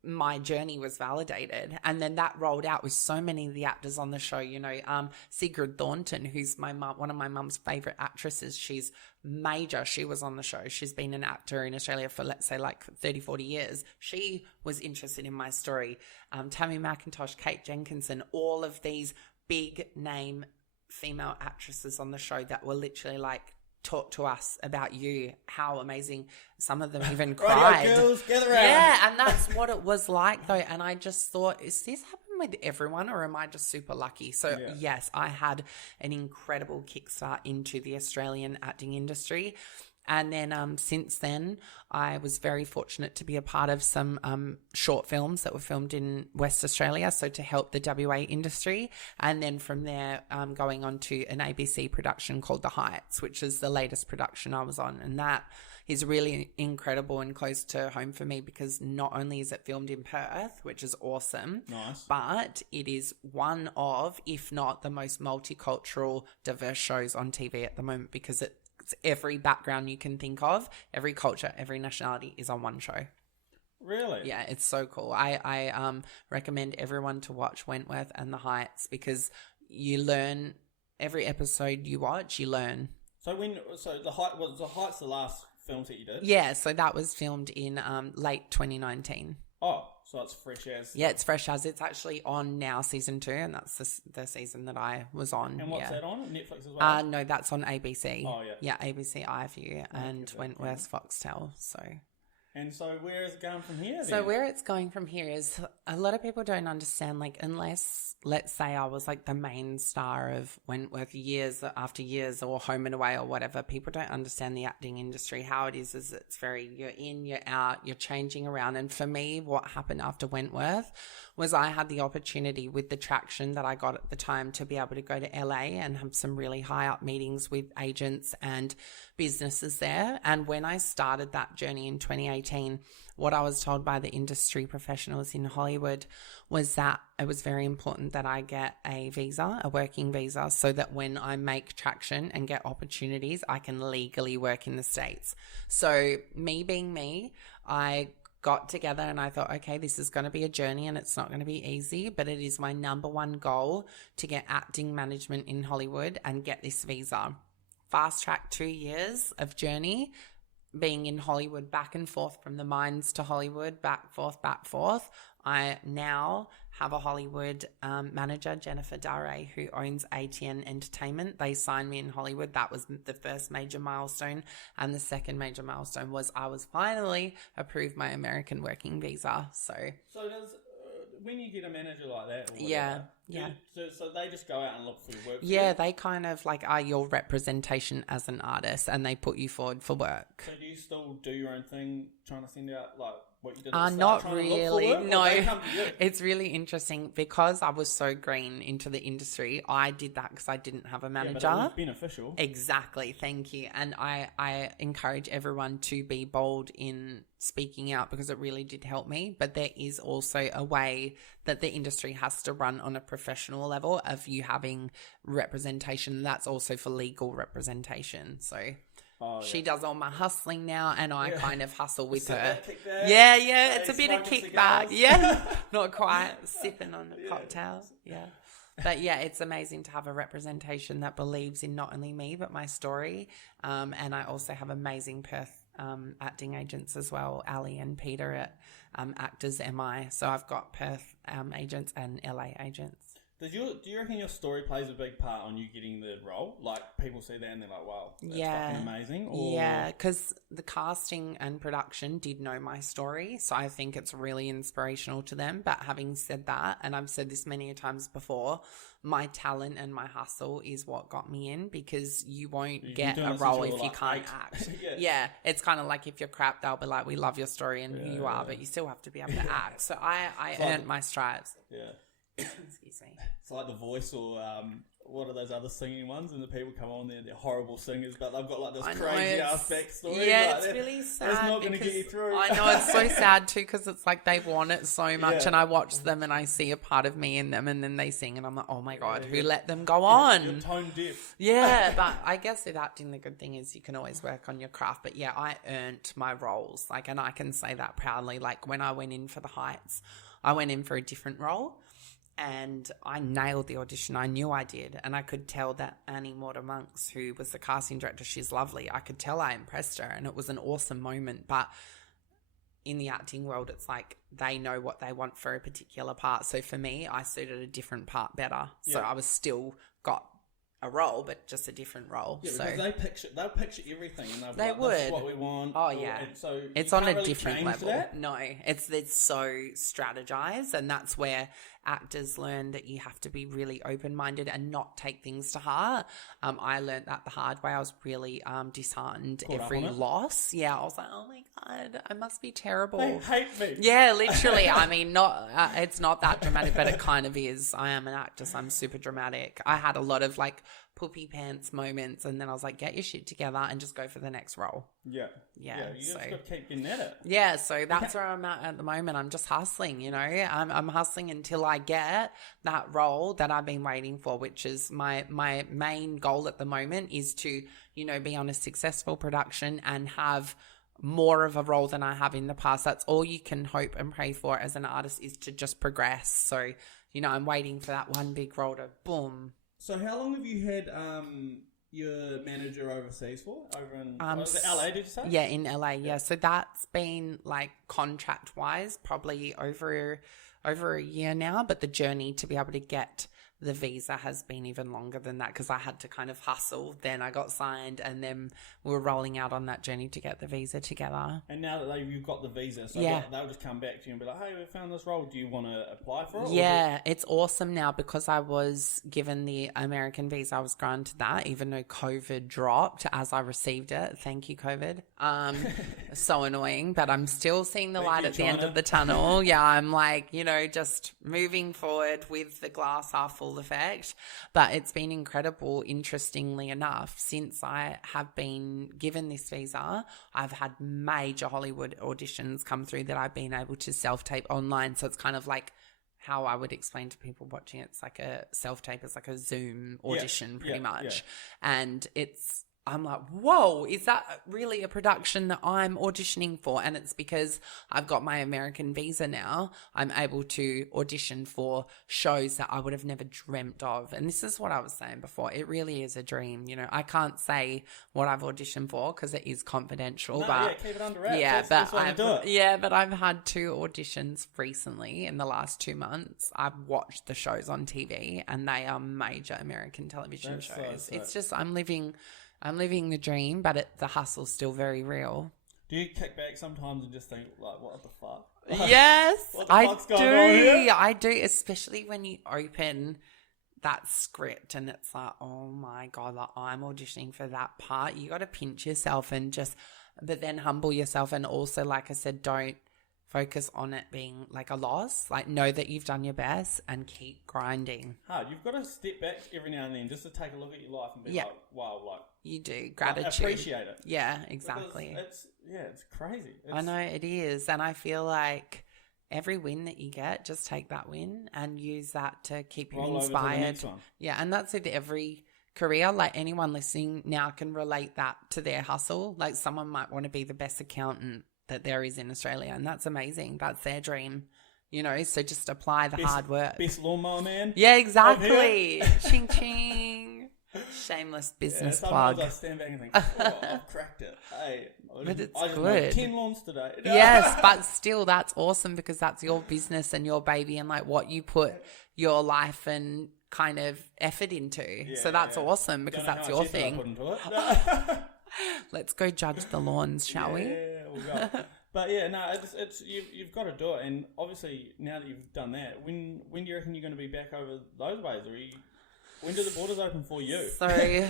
my journey was validated, and then that rolled out with so many of the actors on the show. You know, Sigrid Thornton, who's one of my mum's favorite actresses. She's major. She was on the show. She's been an actor in Australia for, let's say, like 30, 40 years. She was interested in my story. Tammy McIntosh, Kate Jenkinson, all of these big name female actresses on the show that were literally like, talk to us about you. How amazing. Some of them even cried. Girls, gather around. Yeah, and that's what it was like, though. And I just thought, is this happening with everyone, or am I just super lucky? So yes, I had an incredible kickstart into the Australian acting industry. And then since then, I was very fortunate to be a part of some short films that were filmed in West Australia, so to help the WA industry. And then from there, going on to an ABC production called The Heights, which is the latest production I was on. And that is really incredible and close to home for me, because not only is it filmed in Perth, which is awesome, but it is one of, if not the most multicultural, diverse shows on TV at the moment, because it's every background you can think of, every culture, every nationality is on one show. Really? Yeah, it's so cool. I recommend everyone to watch Wentworth and The Heights, because you learn every episode you watch, you learn. So The Heights the last films that you did? Yeah, so that was filmed in late 2019. Oh, so it's fresh as. Yeah, it's fresh as. It's actually on now, season 2, and that's the season that I was on. And what's that on? Netflix as well? No, that's on ABC. Oh, yeah. Yeah, ABC iView and Wentworth Foxtel. So. And so where is it going from here then? So where it's going from here is, a lot of people don't understand, like, unless, let's say I was like the main star of Wentworth years after years, or Home and Away or whatever, people don't understand the acting industry. How it is it's very, you're in, you're out, you're changing around. And for me, what happened after Wentworth was I had the opportunity, with the traction that I got at the time, to be able to go to LA and have some really high up meetings with agents and businesses there. And when I started that journey in 2018, what I was told by the industry professionals in Hollywood was that it was very important that I get a visa, a working visa, so that when I make traction and get opportunities, I can legally work in the States. So me being me, I got together and I thought, okay, this is going to be a journey and it's not going to be easy, but it is my number one goal to get acting management in Hollywood and get this visa. Fast track 2 years of journey, being in Hollywood, back and forth from the mines to Hollywood, back, forth. I now have a Hollywood manager, Jennifer Dare, who owns ATN Entertainment. They signed me in Hollywood. That was the first major milestone. And the second major milestone was I was finally approved my American working visa. So does when you get a manager like that, or whatever, so they just go out and look for work. They kind of like are your representation as an artist, and they put you forward for work. So do you still do your own thing, trying to send out like what you did? Not really. No, it's really interesting because I was so green into the industry. I did that because I didn't have a manager. Yeah, but it was beneficial. Exactly. Thank you. And I encourage everyone to be bold in speaking out because it really did help me. But there is also a way that the industry has to run on a professional level of you having representation. That's also for legal representation. So she does all my hustling now, and I kind of hustle with her. Yeah, it's a bit of kickback. Yeah, not quite sipping on a cocktail. Yeah. But yeah, it's amazing to have a representation that believes in not only me, but my story. And I also have amazing Perth acting agents as well, Ali and Peter at Actors MI. So I've got Perth agents and LA agents. Do you reckon your story plays a big part on you getting the role? Like, people see that and they're like, wow, that's fucking amazing? Or... Yeah, because the casting and production did know my story, so I think it's really inspirational to them. But having said that, and I've said this many times before, my talent and my hustle is what got me in, because you won't get a role if you can't act. Yeah, it's kind of like if you're crap, they'll be like, we love your story and who you are, but you still have to be able to act. So I earned my stripes. Yeah. Excuse me. It's like The Voice or what are those other singing ones, and the people come on there, they're horrible singers, but they've got like this crazy ass backstory. Yeah, like, it's really sad. It's not going to get you through. I know, it's so sad too, because it's like they want it so much, and I watch them and I see a part of me in them, and then they sing, and I'm like, oh my God, who let them go on? You're tone deaf. Yeah, but I guess with acting, the good thing is you can always work on your craft. But yeah, I earned my roles, like, and I can say that proudly. Like, when I went in for The Heights, I went in for a different role. And I nailed the audition. I knew I did. And I could tell that Annie Morter-Monks, who was the casting director, she's lovely. I could tell I impressed her, and it was an awesome moment. But in the acting world, it's like they know what they want for a particular part. So for me, I suited a different part better. So I was still got a role, but just a different role. Yeah, so because they'll picture everything, and they like, would. This is what we want. Oh yeah, so it's on a different level. No, it's so strategized, and that's where actors learn that you have to be really open-minded and not take things to heart. I learned that the hard way. I was really disheartened every loss. Yeah, I was like, oh my God, I must be terrible. They hate me. Yeah, literally. I mean, not it's not that dramatic, but it kind of is. I am an actor, so I'm super dramatic. I had a lot of like poopy pants moments, and then I was like, get your shit together and just go for the next role. Yeah, you just got to keep getting at it. Yeah, so that's where I'm at the moment. I'm just hustling, you know. I'm hustling until I get that role that I've been waiting for, which is my main goal at the moment is to, you know, be on a successful production and have more of a role than I have in the past. That's all you can hope and pray for as an artist, is to just progress. So, you know, I'm waiting for that one big role to boom. So how long have you had your manager overseas for? Over in was it LA, did you say? Yeah, in LA, yeah. So that's been like contract-wise probably over a year now, but the journey to be able to get the visa has been even longer than that, because I had to kind of hustle. Then I got signed, and then we were rolling out on that journey to get the visa together. And now that you've got the visa, so they'll just come back to you and be like, hey, we found this role. Do you want to apply for it? Yeah, it's awesome now, because I was given the American visa. I was granted that, even though COVID dropped as I received it. Thank you, COVID. So annoying, but I'm still seeing the light at the end of the tunnel. Yeah, I'm like, you know, just moving forward with the glass half full effect. But it's been incredible. Interestingly enough, since I have been given this visa, I've had major Hollywood auditions come through that I've been able to self-tape online. So it's kind of like how I would explain to people watching it. It's like a self-tape. It's like a Zoom audition pretty much. Yeah. And I'm like, whoa, is that really a production that I'm auditioning for? And it's because I've got my American visa now. I'm able to audition for shows that I would have never dreamt of. And this is what I was saying before. It really is a dream. You know, I can't say what I've auditioned for because it is confidential. No, but keep it under wraps. Yeah, that's but I've had 2 auditions recently in the last 2 months. I've watched the shows on TV, and they are major American television shows. It's just I'm living the dream, but the hustle's still very real. Do you kick back sometimes and just think, like, what the fuck? Yes, I do. I do, especially when you open that script and it's like, oh my God, like, I'm auditioning for that part. You got to pinch yourself and but then humble yourself. And also, like I said, don't focus on it being like a loss. Like, know that you've done your best and keep grinding. Hard. You've got to step back every now and then just to take a look at your life and be like, wow, like, you do. Gratitude. Appreciate it. Yeah, exactly. It's crazy. I know it is. And I feel like every win that you get, just take that win and use that to keep you inspired. Over to the next one. Yeah, and that's with every career. Like, anyone listening now can relate that to their hustle. Like, someone might want to be the best accountant that there is in Australia, and that's amazing. That's their dream. You know, so just apply the hard work. Best lawnmower man. Yeah, exactly. Ching ching. Shameless business sometimes plug. I stand back and think, oh, I've cracked it. Hey, But it's I just good. mowed 10 lawns today. Yes, but still, that's awesome because that's your business and your baby and like what you put your life and kind of effort into. Yeah, so that's awesome because that's your thing. I put into it. Let's go judge the lawns, shall we? Yeah, we'll go. But yeah, no, it's you've got to do it, and obviously now that you've done that, when do you reckon you're going to be back over those ways? When do the borders open for you? So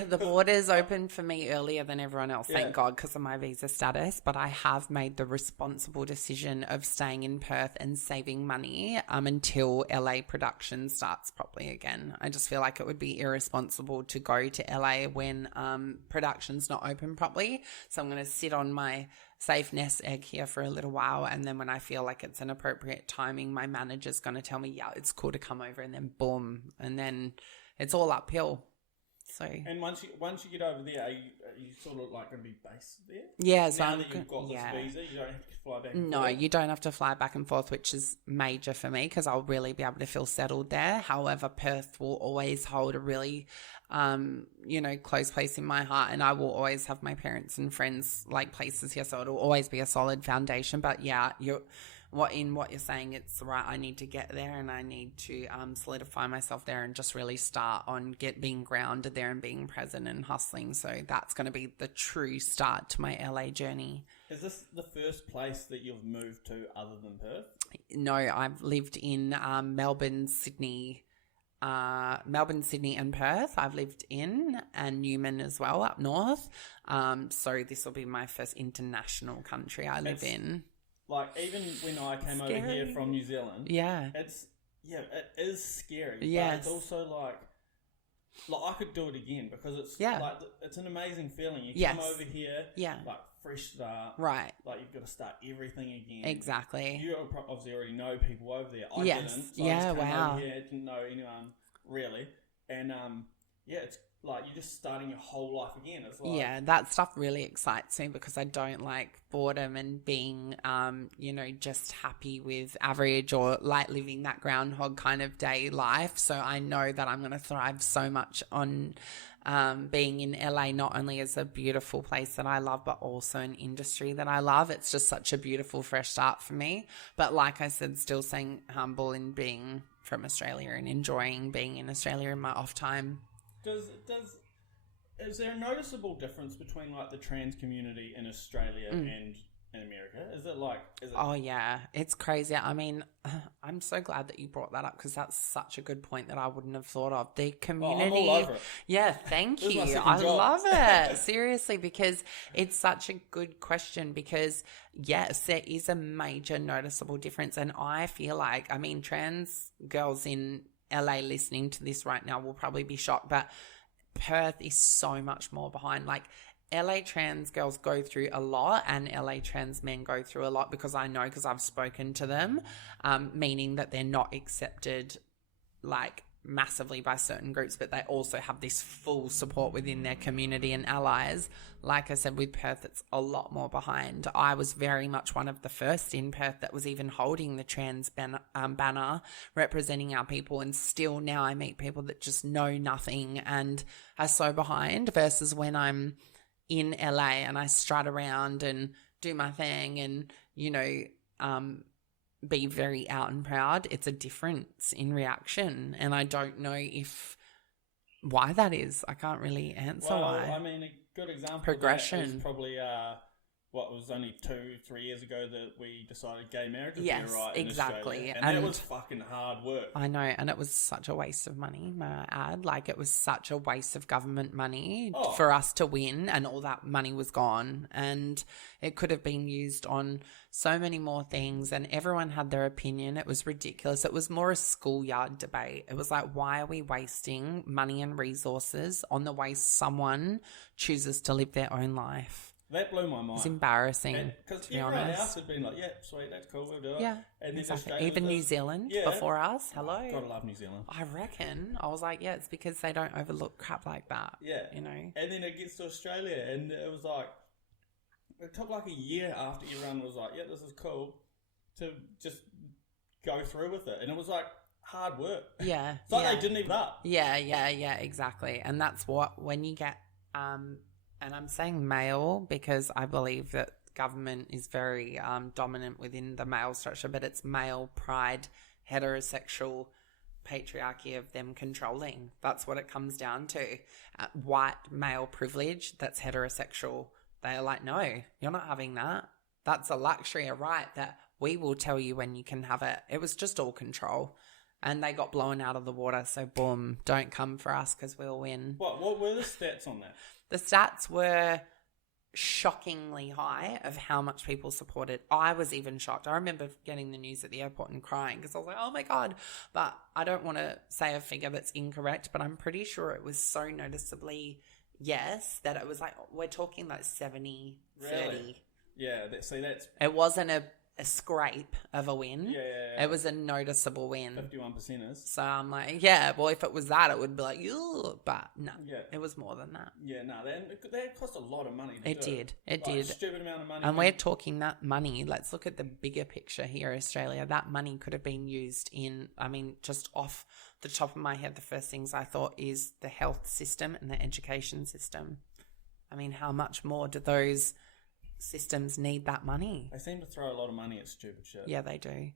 the borders open for me earlier than everyone else, thank God, because of my visa status. But I have made the responsible decision of staying in Perth and saving money until LA production starts properly again. I just feel like it would be irresponsible to go to LA when production's not open properly. So I'm going to sit on my safe nest egg here for a little while, and then when I feel like it's an appropriate timing, my manager's going to tell me, yeah, it's cool to come over, and then boom, and then it's all uphill. So and once you get over there, are you sort of like going to be based there? Yeah, so now that you've got this visa, you don't have to fly back and forth. No, you don't have to fly back and forth, which is major for me because I'll really be able to feel settled there. However, Perth will always hold a really close place in my heart, and I will always have my parents and friends like places here, so it'll always be a solid foundation. But yeah, what you're saying, it's right. I need to get there, and I need to solidify myself there, and just really start on being grounded there and being present and hustling. So that's going to be the true start to my LA journey. Is this the first place that you've moved to other than Perth? No, I've lived in Melbourne, Sydney, and Perth. I've lived in, and Newman as well up north. So this will be my first international country I live in. Like, even when I came over here from New Zealand, it is scary. Yes. But it's also like I could do it again because it's like it's an amazing feeling. You come over here, like fresh start, right? Like you've got to start everything again. Exactly. You obviously already know people over there. I didn't. So I just came over here, didn't know anyone really, and it's like you're just starting your whole life again. It's like, that stuff really excites me because I don't like boredom and being, just happy with average or like living that groundhog kind of day life. So I know that I'm going to thrive so much on being in LA, not only as a beautiful place that I love, but also an industry that I love. It's just such a beautiful fresh start for me. But like I said, still staying humble in being from Australia and enjoying being in Australia in my off time. Is there a noticeable difference between like the trans community in Australia and in America? Is it? Oh yeah, it's crazy. I mean, I'm so glad that you brought that up because that's such a good point that I wouldn't have thought of. The community. I'm all over it. Yeah, thank you. I love it. Seriously, because it's such a good question because yes, there is a major noticeable difference, and I feel like, I mean, trans girls in LA listening to this right now will probably be shocked, but Perth is so much more behind. Like, LA trans girls go through a lot and LA trans men go through a lot because I know, because I've spoken to them, meaning that they're not accepted like massively by certain groups, but they also have this full support within their community and allies. Like I said, with Perth, it's a lot more behind. I was very much one of the first in Perth that was even holding the trans banner representing our people, and still now I meet people that just know nothing and are so behind, versus when I'm in LA and I strut around and do my thing and, be very out and proud. It's a difference in reaction, and I don't know why that is. I can't really answer why. I mean, a good example progression of that is probably what was only 2-3 years ago that we decided gay marriage would be right in Australia. And that was fucking hard work. I know, and it was such a waste of money, may I add. Like, it was such a waste of government money for us to win, and all that money was gone, and it could have been used on so many more things, and everyone had their opinion. It was ridiculous. It was more a schoolyard debate. It was like, why are we wasting money and resources on the way someone chooses to live their own life? That blew my mind. It's embarrassing, because everyone else had been like, yeah, sweet, that's cool, we'll do it. Yeah, and exactly. Even New Zealand before us. Hello. Gotta love New Zealand. I reckon. I was like, yeah, it's because they don't overlook crap like that. Yeah. And then it gets to Australia, and it was like, it took like a year after everyone was like, yeah, this is cool, to just go through with it. And it was like, hard work. Yeah. It's like they didn't even up. Yeah, exactly. And that's what, when you get, and I'm saying male because I believe that government is very dominant within the male structure, but it's male pride, heterosexual patriarchy of them controlling. That's what it comes down to. White male privilege that's heterosexual. They're like, no, you're not having that. That's a luxury, a right that we will tell you when you can have it. It was just all control. And they got blown out of the water. So boom, don't come for us because we'll win. What were the stats on that? The stats were shockingly high of how much people supported. I was even shocked. I remember getting the news at the airport and crying because I was like, oh my God. But I don't want to say a figure that's incorrect, but I'm pretty sure it was so noticeably yes that it was like, we're talking like 70, really? 30. Yeah, that's... It wasn't a scrape of a win. Yeah. It was a noticeable win. 51%ers. So I'm like, yeah, well, if it was that, it would be like, ew, but no, it was more than that. Yeah, no, that cost a lot of money to It do. It did. A stupid amount of money. And we're talking that money. Let's look at the bigger picture here, Australia. That money could have been used in, I mean, just off the top of my head, the first things I thought is the health system and the education system. I mean, how much more do those systems need that money? They seem to throw a lot of money at stupid shit. Yeah, they do.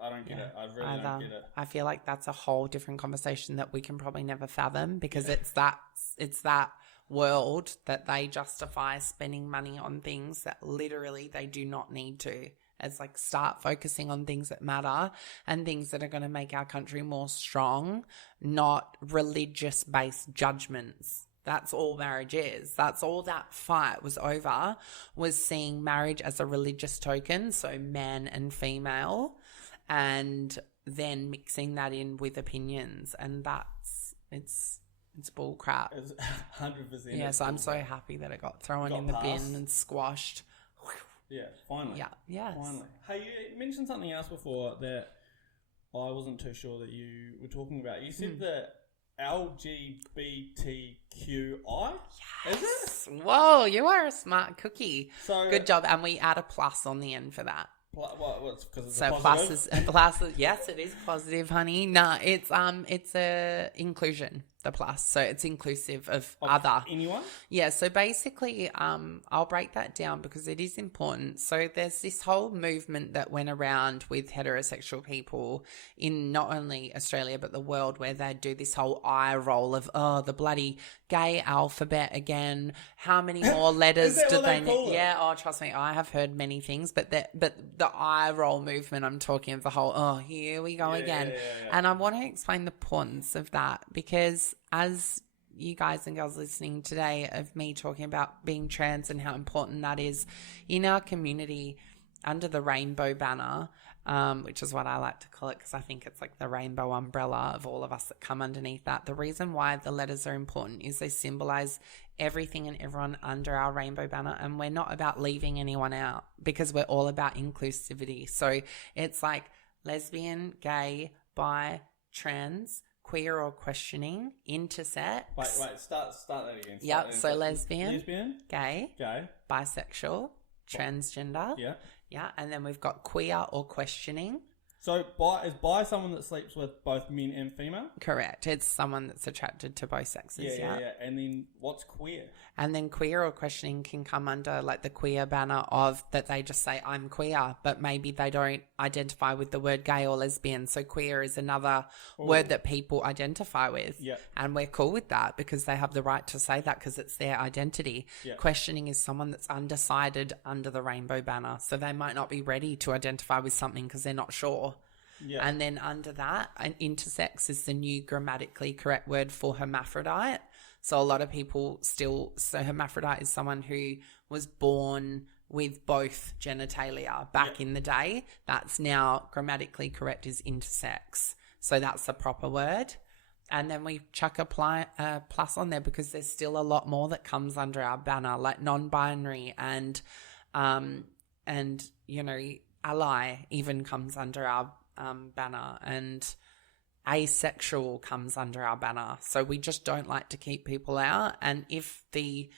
I don't get it. I really don't get it. I feel like that's a whole different conversation that we can probably never fathom because it's that world that they justify spending money on things that literally they do not need to. It's like, start focusing on things that matter and things that are going to make our country more strong, not religious-based judgments. That's all marriage is. That's all that fight was over, was seeing marriage as a religious token, so man and female, and then mixing that in with opinions. And it's bull crap. It's 100%. Yeah, so I'm so happy that it got thrown in the bin and squashed. Yeah, finally. Yeah, yes. Finally. Hey, you mentioned something else before that I wasn't too sure that you were talking about. You said that LGBTQI? Yes. Is it? Whoa, you are a smart cookie. So good job. And we add a plus on the end for that. What? Because it's so a positive? plus is yes, it is positive, honey. No, it's a inclusion. The plus, so it's inclusive of other. Anyone? Yeah, so basically, I'll break that down because it is important. So there's this whole movement that went around with heterosexual people in not only Australia but the world, where they do this whole eye roll of, oh, the bloody gay alphabet again. How many more letters do they need? Yeah, oh, trust me, I have heard many things, but the eye roll movement, I'm talking of the whole, oh, here we go again. Yeah. And I want to explain the importance of that because as you guys and girls listening today of me talking about being trans and how important that is in our community under the rainbow banner, which is what I like to call it because I think it's like the rainbow umbrella of all of us that come underneath that. The reason why the letters are important is they symbolize everything and everyone under our rainbow banner, and we're not about leaving anyone out because we're all about inclusivity. So it's like lesbian, gay, bi, trans, queer or questioning, intersex. Wait, start that again. Yep, so lesbian, gay, bisexual, transgender. Yeah, and then we've got queer or questioning. So is bi someone that sleeps with both men and female? Correct. It's someone that's attracted to both sexes. Yeah. And then what's queer? And then queer or questioning can come under like the queer banner of that they just say, I'm queer, but maybe they don't identify with the word gay or lesbian. So queer is another word that people identify with. Yeah. And we're cool with that because they have the right to say that because it's their identity. Yeah. Questioning is someone that's undecided under the rainbow banner. So they might not be ready to identify with something because they're not sure. Yeah. And then under that, an intersex is the new grammatically correct word for hermaphrodite. So a lot of people so hermaphrodite is someone who was born with both genitalia back in the day. That's now grammatically correct is intersex. So that's the proper word. And then we chuck a plus on there because there's still a lot more that comes under our banner, like non-binary and you know, ally even comes under our banner, and asexual comes under our banner. So we just don't like to keep people out. And if the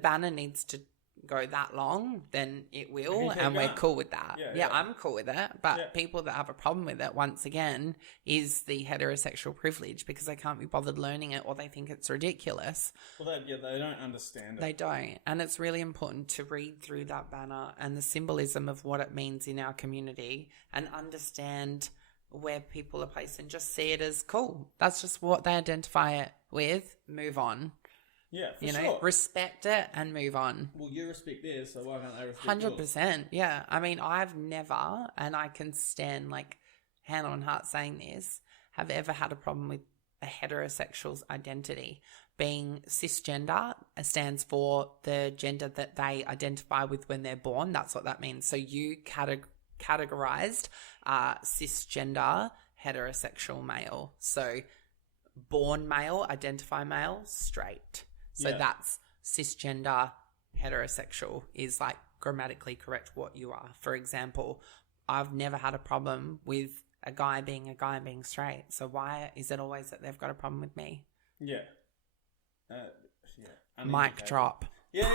banner needs to go that long, then it will, and we're cool with that. Yeah, I'm cool with it. But people that have a problem with it, once again, is the heterosexual privilege, because they can't be bothered learning it, or they think it's ridiculous. Well, they don't understand it. They don't. And it's really important to read through that banner and the symbolism of what it means in our community and understand where people are placed and just see it as cool. That's just what they identify it with. Move on. Yeah, for sure. Respect it and move on. Well, you respect theirs, so why can't they respect yours? 100%. Yeah. I mean, I've never, and I can stand like hand on heart saying this, have ever had a problem with a heterosexual's identity. Being cisgender stands for the gender that they identify with when they're born. That's what that means. So you categorized cisgender heterosexual male. So born male, identify male, straight. So that's cisgender heterosexual is like grammatically correct what you are. For example, I've never had a problem with a guy being straight. So why is it always that they've got a problem with me? Yeah. Mic drop. Yeah.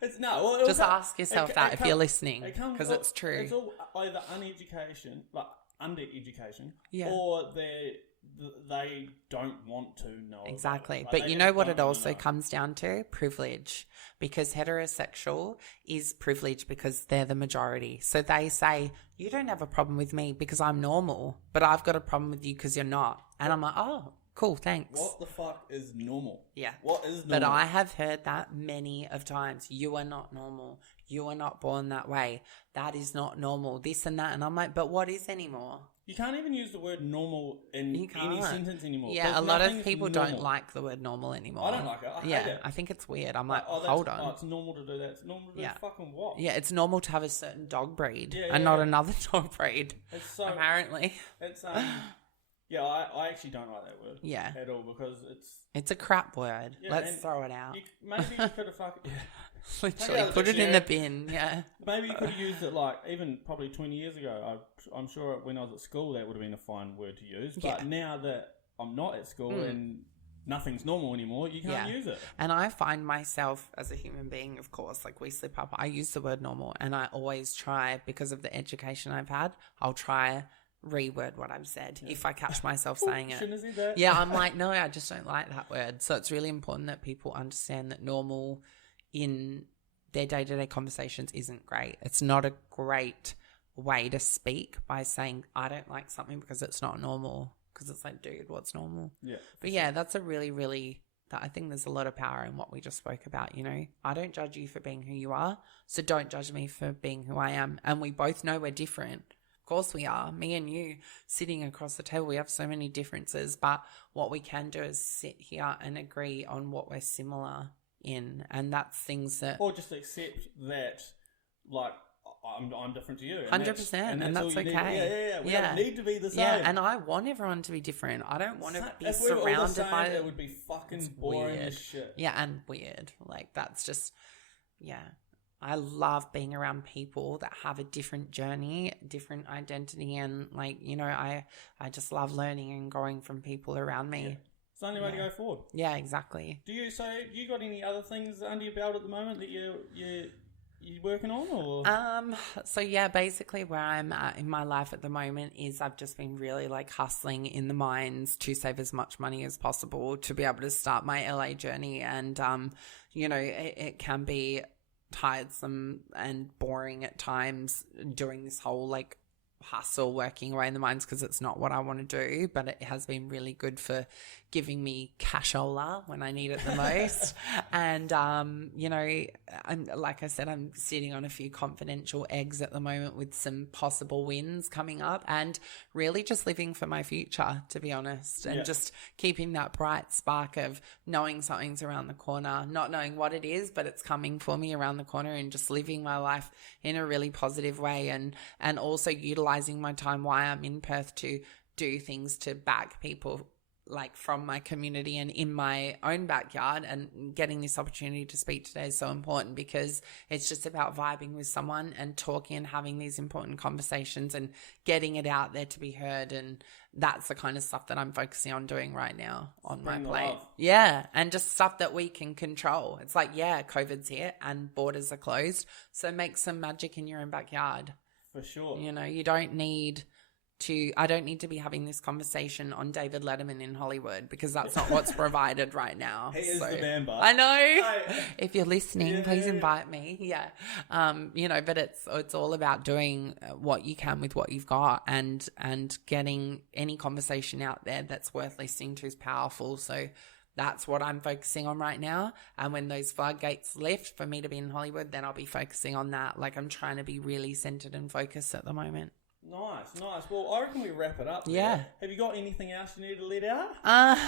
It's no. Just ask yourself that if you're listening, because it's true. It's all either uneducation, like under-education, or they don't want to know. Exactly. But you know what it also comes down to? Privilege. Because heterosexual is privilege because they're the majority. So they say, you don't have a problem with me because I'm normal, but I've got a problem with you because you're not. And I'm like, oh, cool, thanks. What the fuck is normal? Yeah. What is normal? But I have heard that many of times. You are not normal. You are not born that way. That is not normal. This and that. And I'm like, but what is anymore? You can't even use the word normal in any sentence anymore. Yeah, a lot of people don't like the word normal anymore. I don't like it. I hate it. I think it's weird. I'm like, hold on. Oh, it's normal to do that. It's normal to do fucking what? Yeah, it's normal to have a certain dog breed and not another dog breed. It's so... Apparently. It's, yeah, I actually don't like that word. Yeah. At all, because it's a crap word. Yeah, let's throw it out. Maybe you could have fucking... Literally, put it in the bin, Maybe you could have used it like, even probably 20 years ago. I'm sure when I was at school that would have been a fine word to use. But now that I'm not at school and nothing's normal anymore, you can't use it. And I find myself as a human being, of course, like we slip up. I use the word normal, and I always try, because of the education I've had, I'll try reword what I've said if I catch myself saying it. Shouldn't have said that. Yeah, I'm like, no, I just don't like that word. So it's really important that people understand that normal in their day-to-day conversations isn't great. It's not a great way to speak by saying, I don't like something because it's not normal. Because it's like, dude, what's normal? Yeah. But yeah, that's a really, really, I think there's a lot of power in what we just spoke about, you know. I don't judge you for being who you are, so don't judge me for being who I am. And we both know we're different. Of course we are. Me and you sitting across the table, we have so many differences, but what we can do is sit here and agree on what we're similar in, and that's things that, or just accept that, like, I'm different to you, 100%, and that's okay. We don't need to be the same. Yeah, and I want everyone to be different. I don't want to be surrounded by it. Would be fucking boring as shit. Yeah, and weird. Like, that's just, I love being around people that have a different journey, different identity, and like, you know, I just love learning and growing from people around me. Yeah. It's the only way to go forward. Yeah, exactly. Do you got any other things under your belt at the moment that you're working on, or? So yeah, basically where I'm at in my life at the moment is I've just been really like hustling in the mines to save as much money as possible to be able to start my LA journey. And, you know, it can be tiresome and boring at times doing this whole like hustle working away in the mines, because it's not what I want to do, but it has been really good for giving me cashola when I need it the most. And, you know, like I said, I'm sitting on a few confidential eggs at the moment with some possible wins coming up, and really just living for my future, to be honest, and just keeping that bright spark of knowing something's around the corner, not knowing what it is, but it's coming for me around the corner, and just living my life in a really positive way, and also utilizing my time while I'm in Perth to do things to back people like from my community and in my own backyard, and getting this opportunity to speak today is so important because it's just about vibing with someone and talking and having these important conversations and getting it out there to be heard. And that's the kind of stuff that I'm focusing on doing right now on my plate. Yeah. And just stuff that we can control. It's like, yeah, COVID's here and borders are closed. So make some magic in your own backyard. For sure. You know, I don't need to be having this conversation on David Letterman in Hollywood because that's not what's provided right now. He is the man, but I know. If you're listening, please invite me. Yeah. You know, but it's all about doing what you can with what you've got and getting any conversation out there that's worth listening to is powerful. So that's what I'm focusing on right now. And when those floodgates lift for me to be in Hollywood, then I'll be focusing on that. Like, I'm trying to be really centered and focused at the moment. Nice. Well, I reckon we wrap it up. Yeah. There. Have you got anything else you need to let out?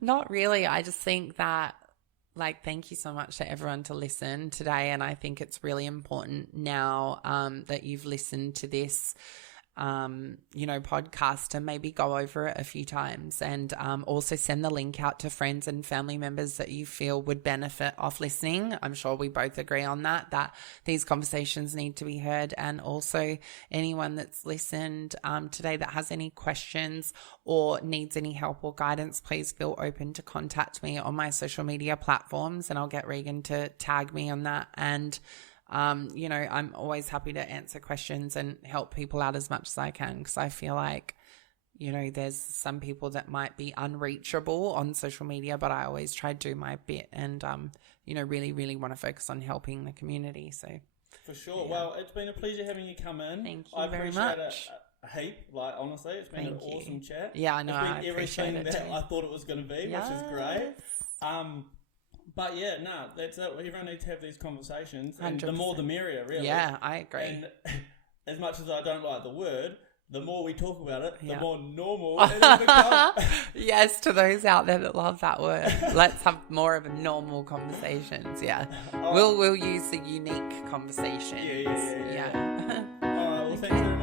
Not really. I just think that, like, thank you so much to everyone to listen today. And I think it's really important now that you've listened to this podcast, to maybe go over it a few times and also send the link out to friends and family members that you feel would benefit off listening. I'm sure we both agree on that these conversations need to be heard. And also anyone that's listened today that has any questions or needs any help or guidance, please feel open to contact me on my social media platforms, and I'll get Regan to tag me on that. And I'm always happy to answer questions and help people out as much as I can, because I feel like, there's some people that might be unreachable on social media, but I always try to do my bit and, really, really want to focus on helping the community. So for sure. Yeah. Well, it's been a pleasure having you come in. Thank you very much. I appreciate it a heap. Like, honestly, it's been an awesome chat. Yeah, I know. It's been everything that I thought it was going to be, which is great. But yeah, that's it. Everyone needs to have these conversations, and 100%. The more the merrier, really. Yeah, I agree. And as much as I don't like the word, the more we talk about it, the more normal it becomes. Yes, to those out there that love that word, let's have more of a normal conversations. Yeah, we'll use the unique conversations. Yeah. All right. Well, thanks very much.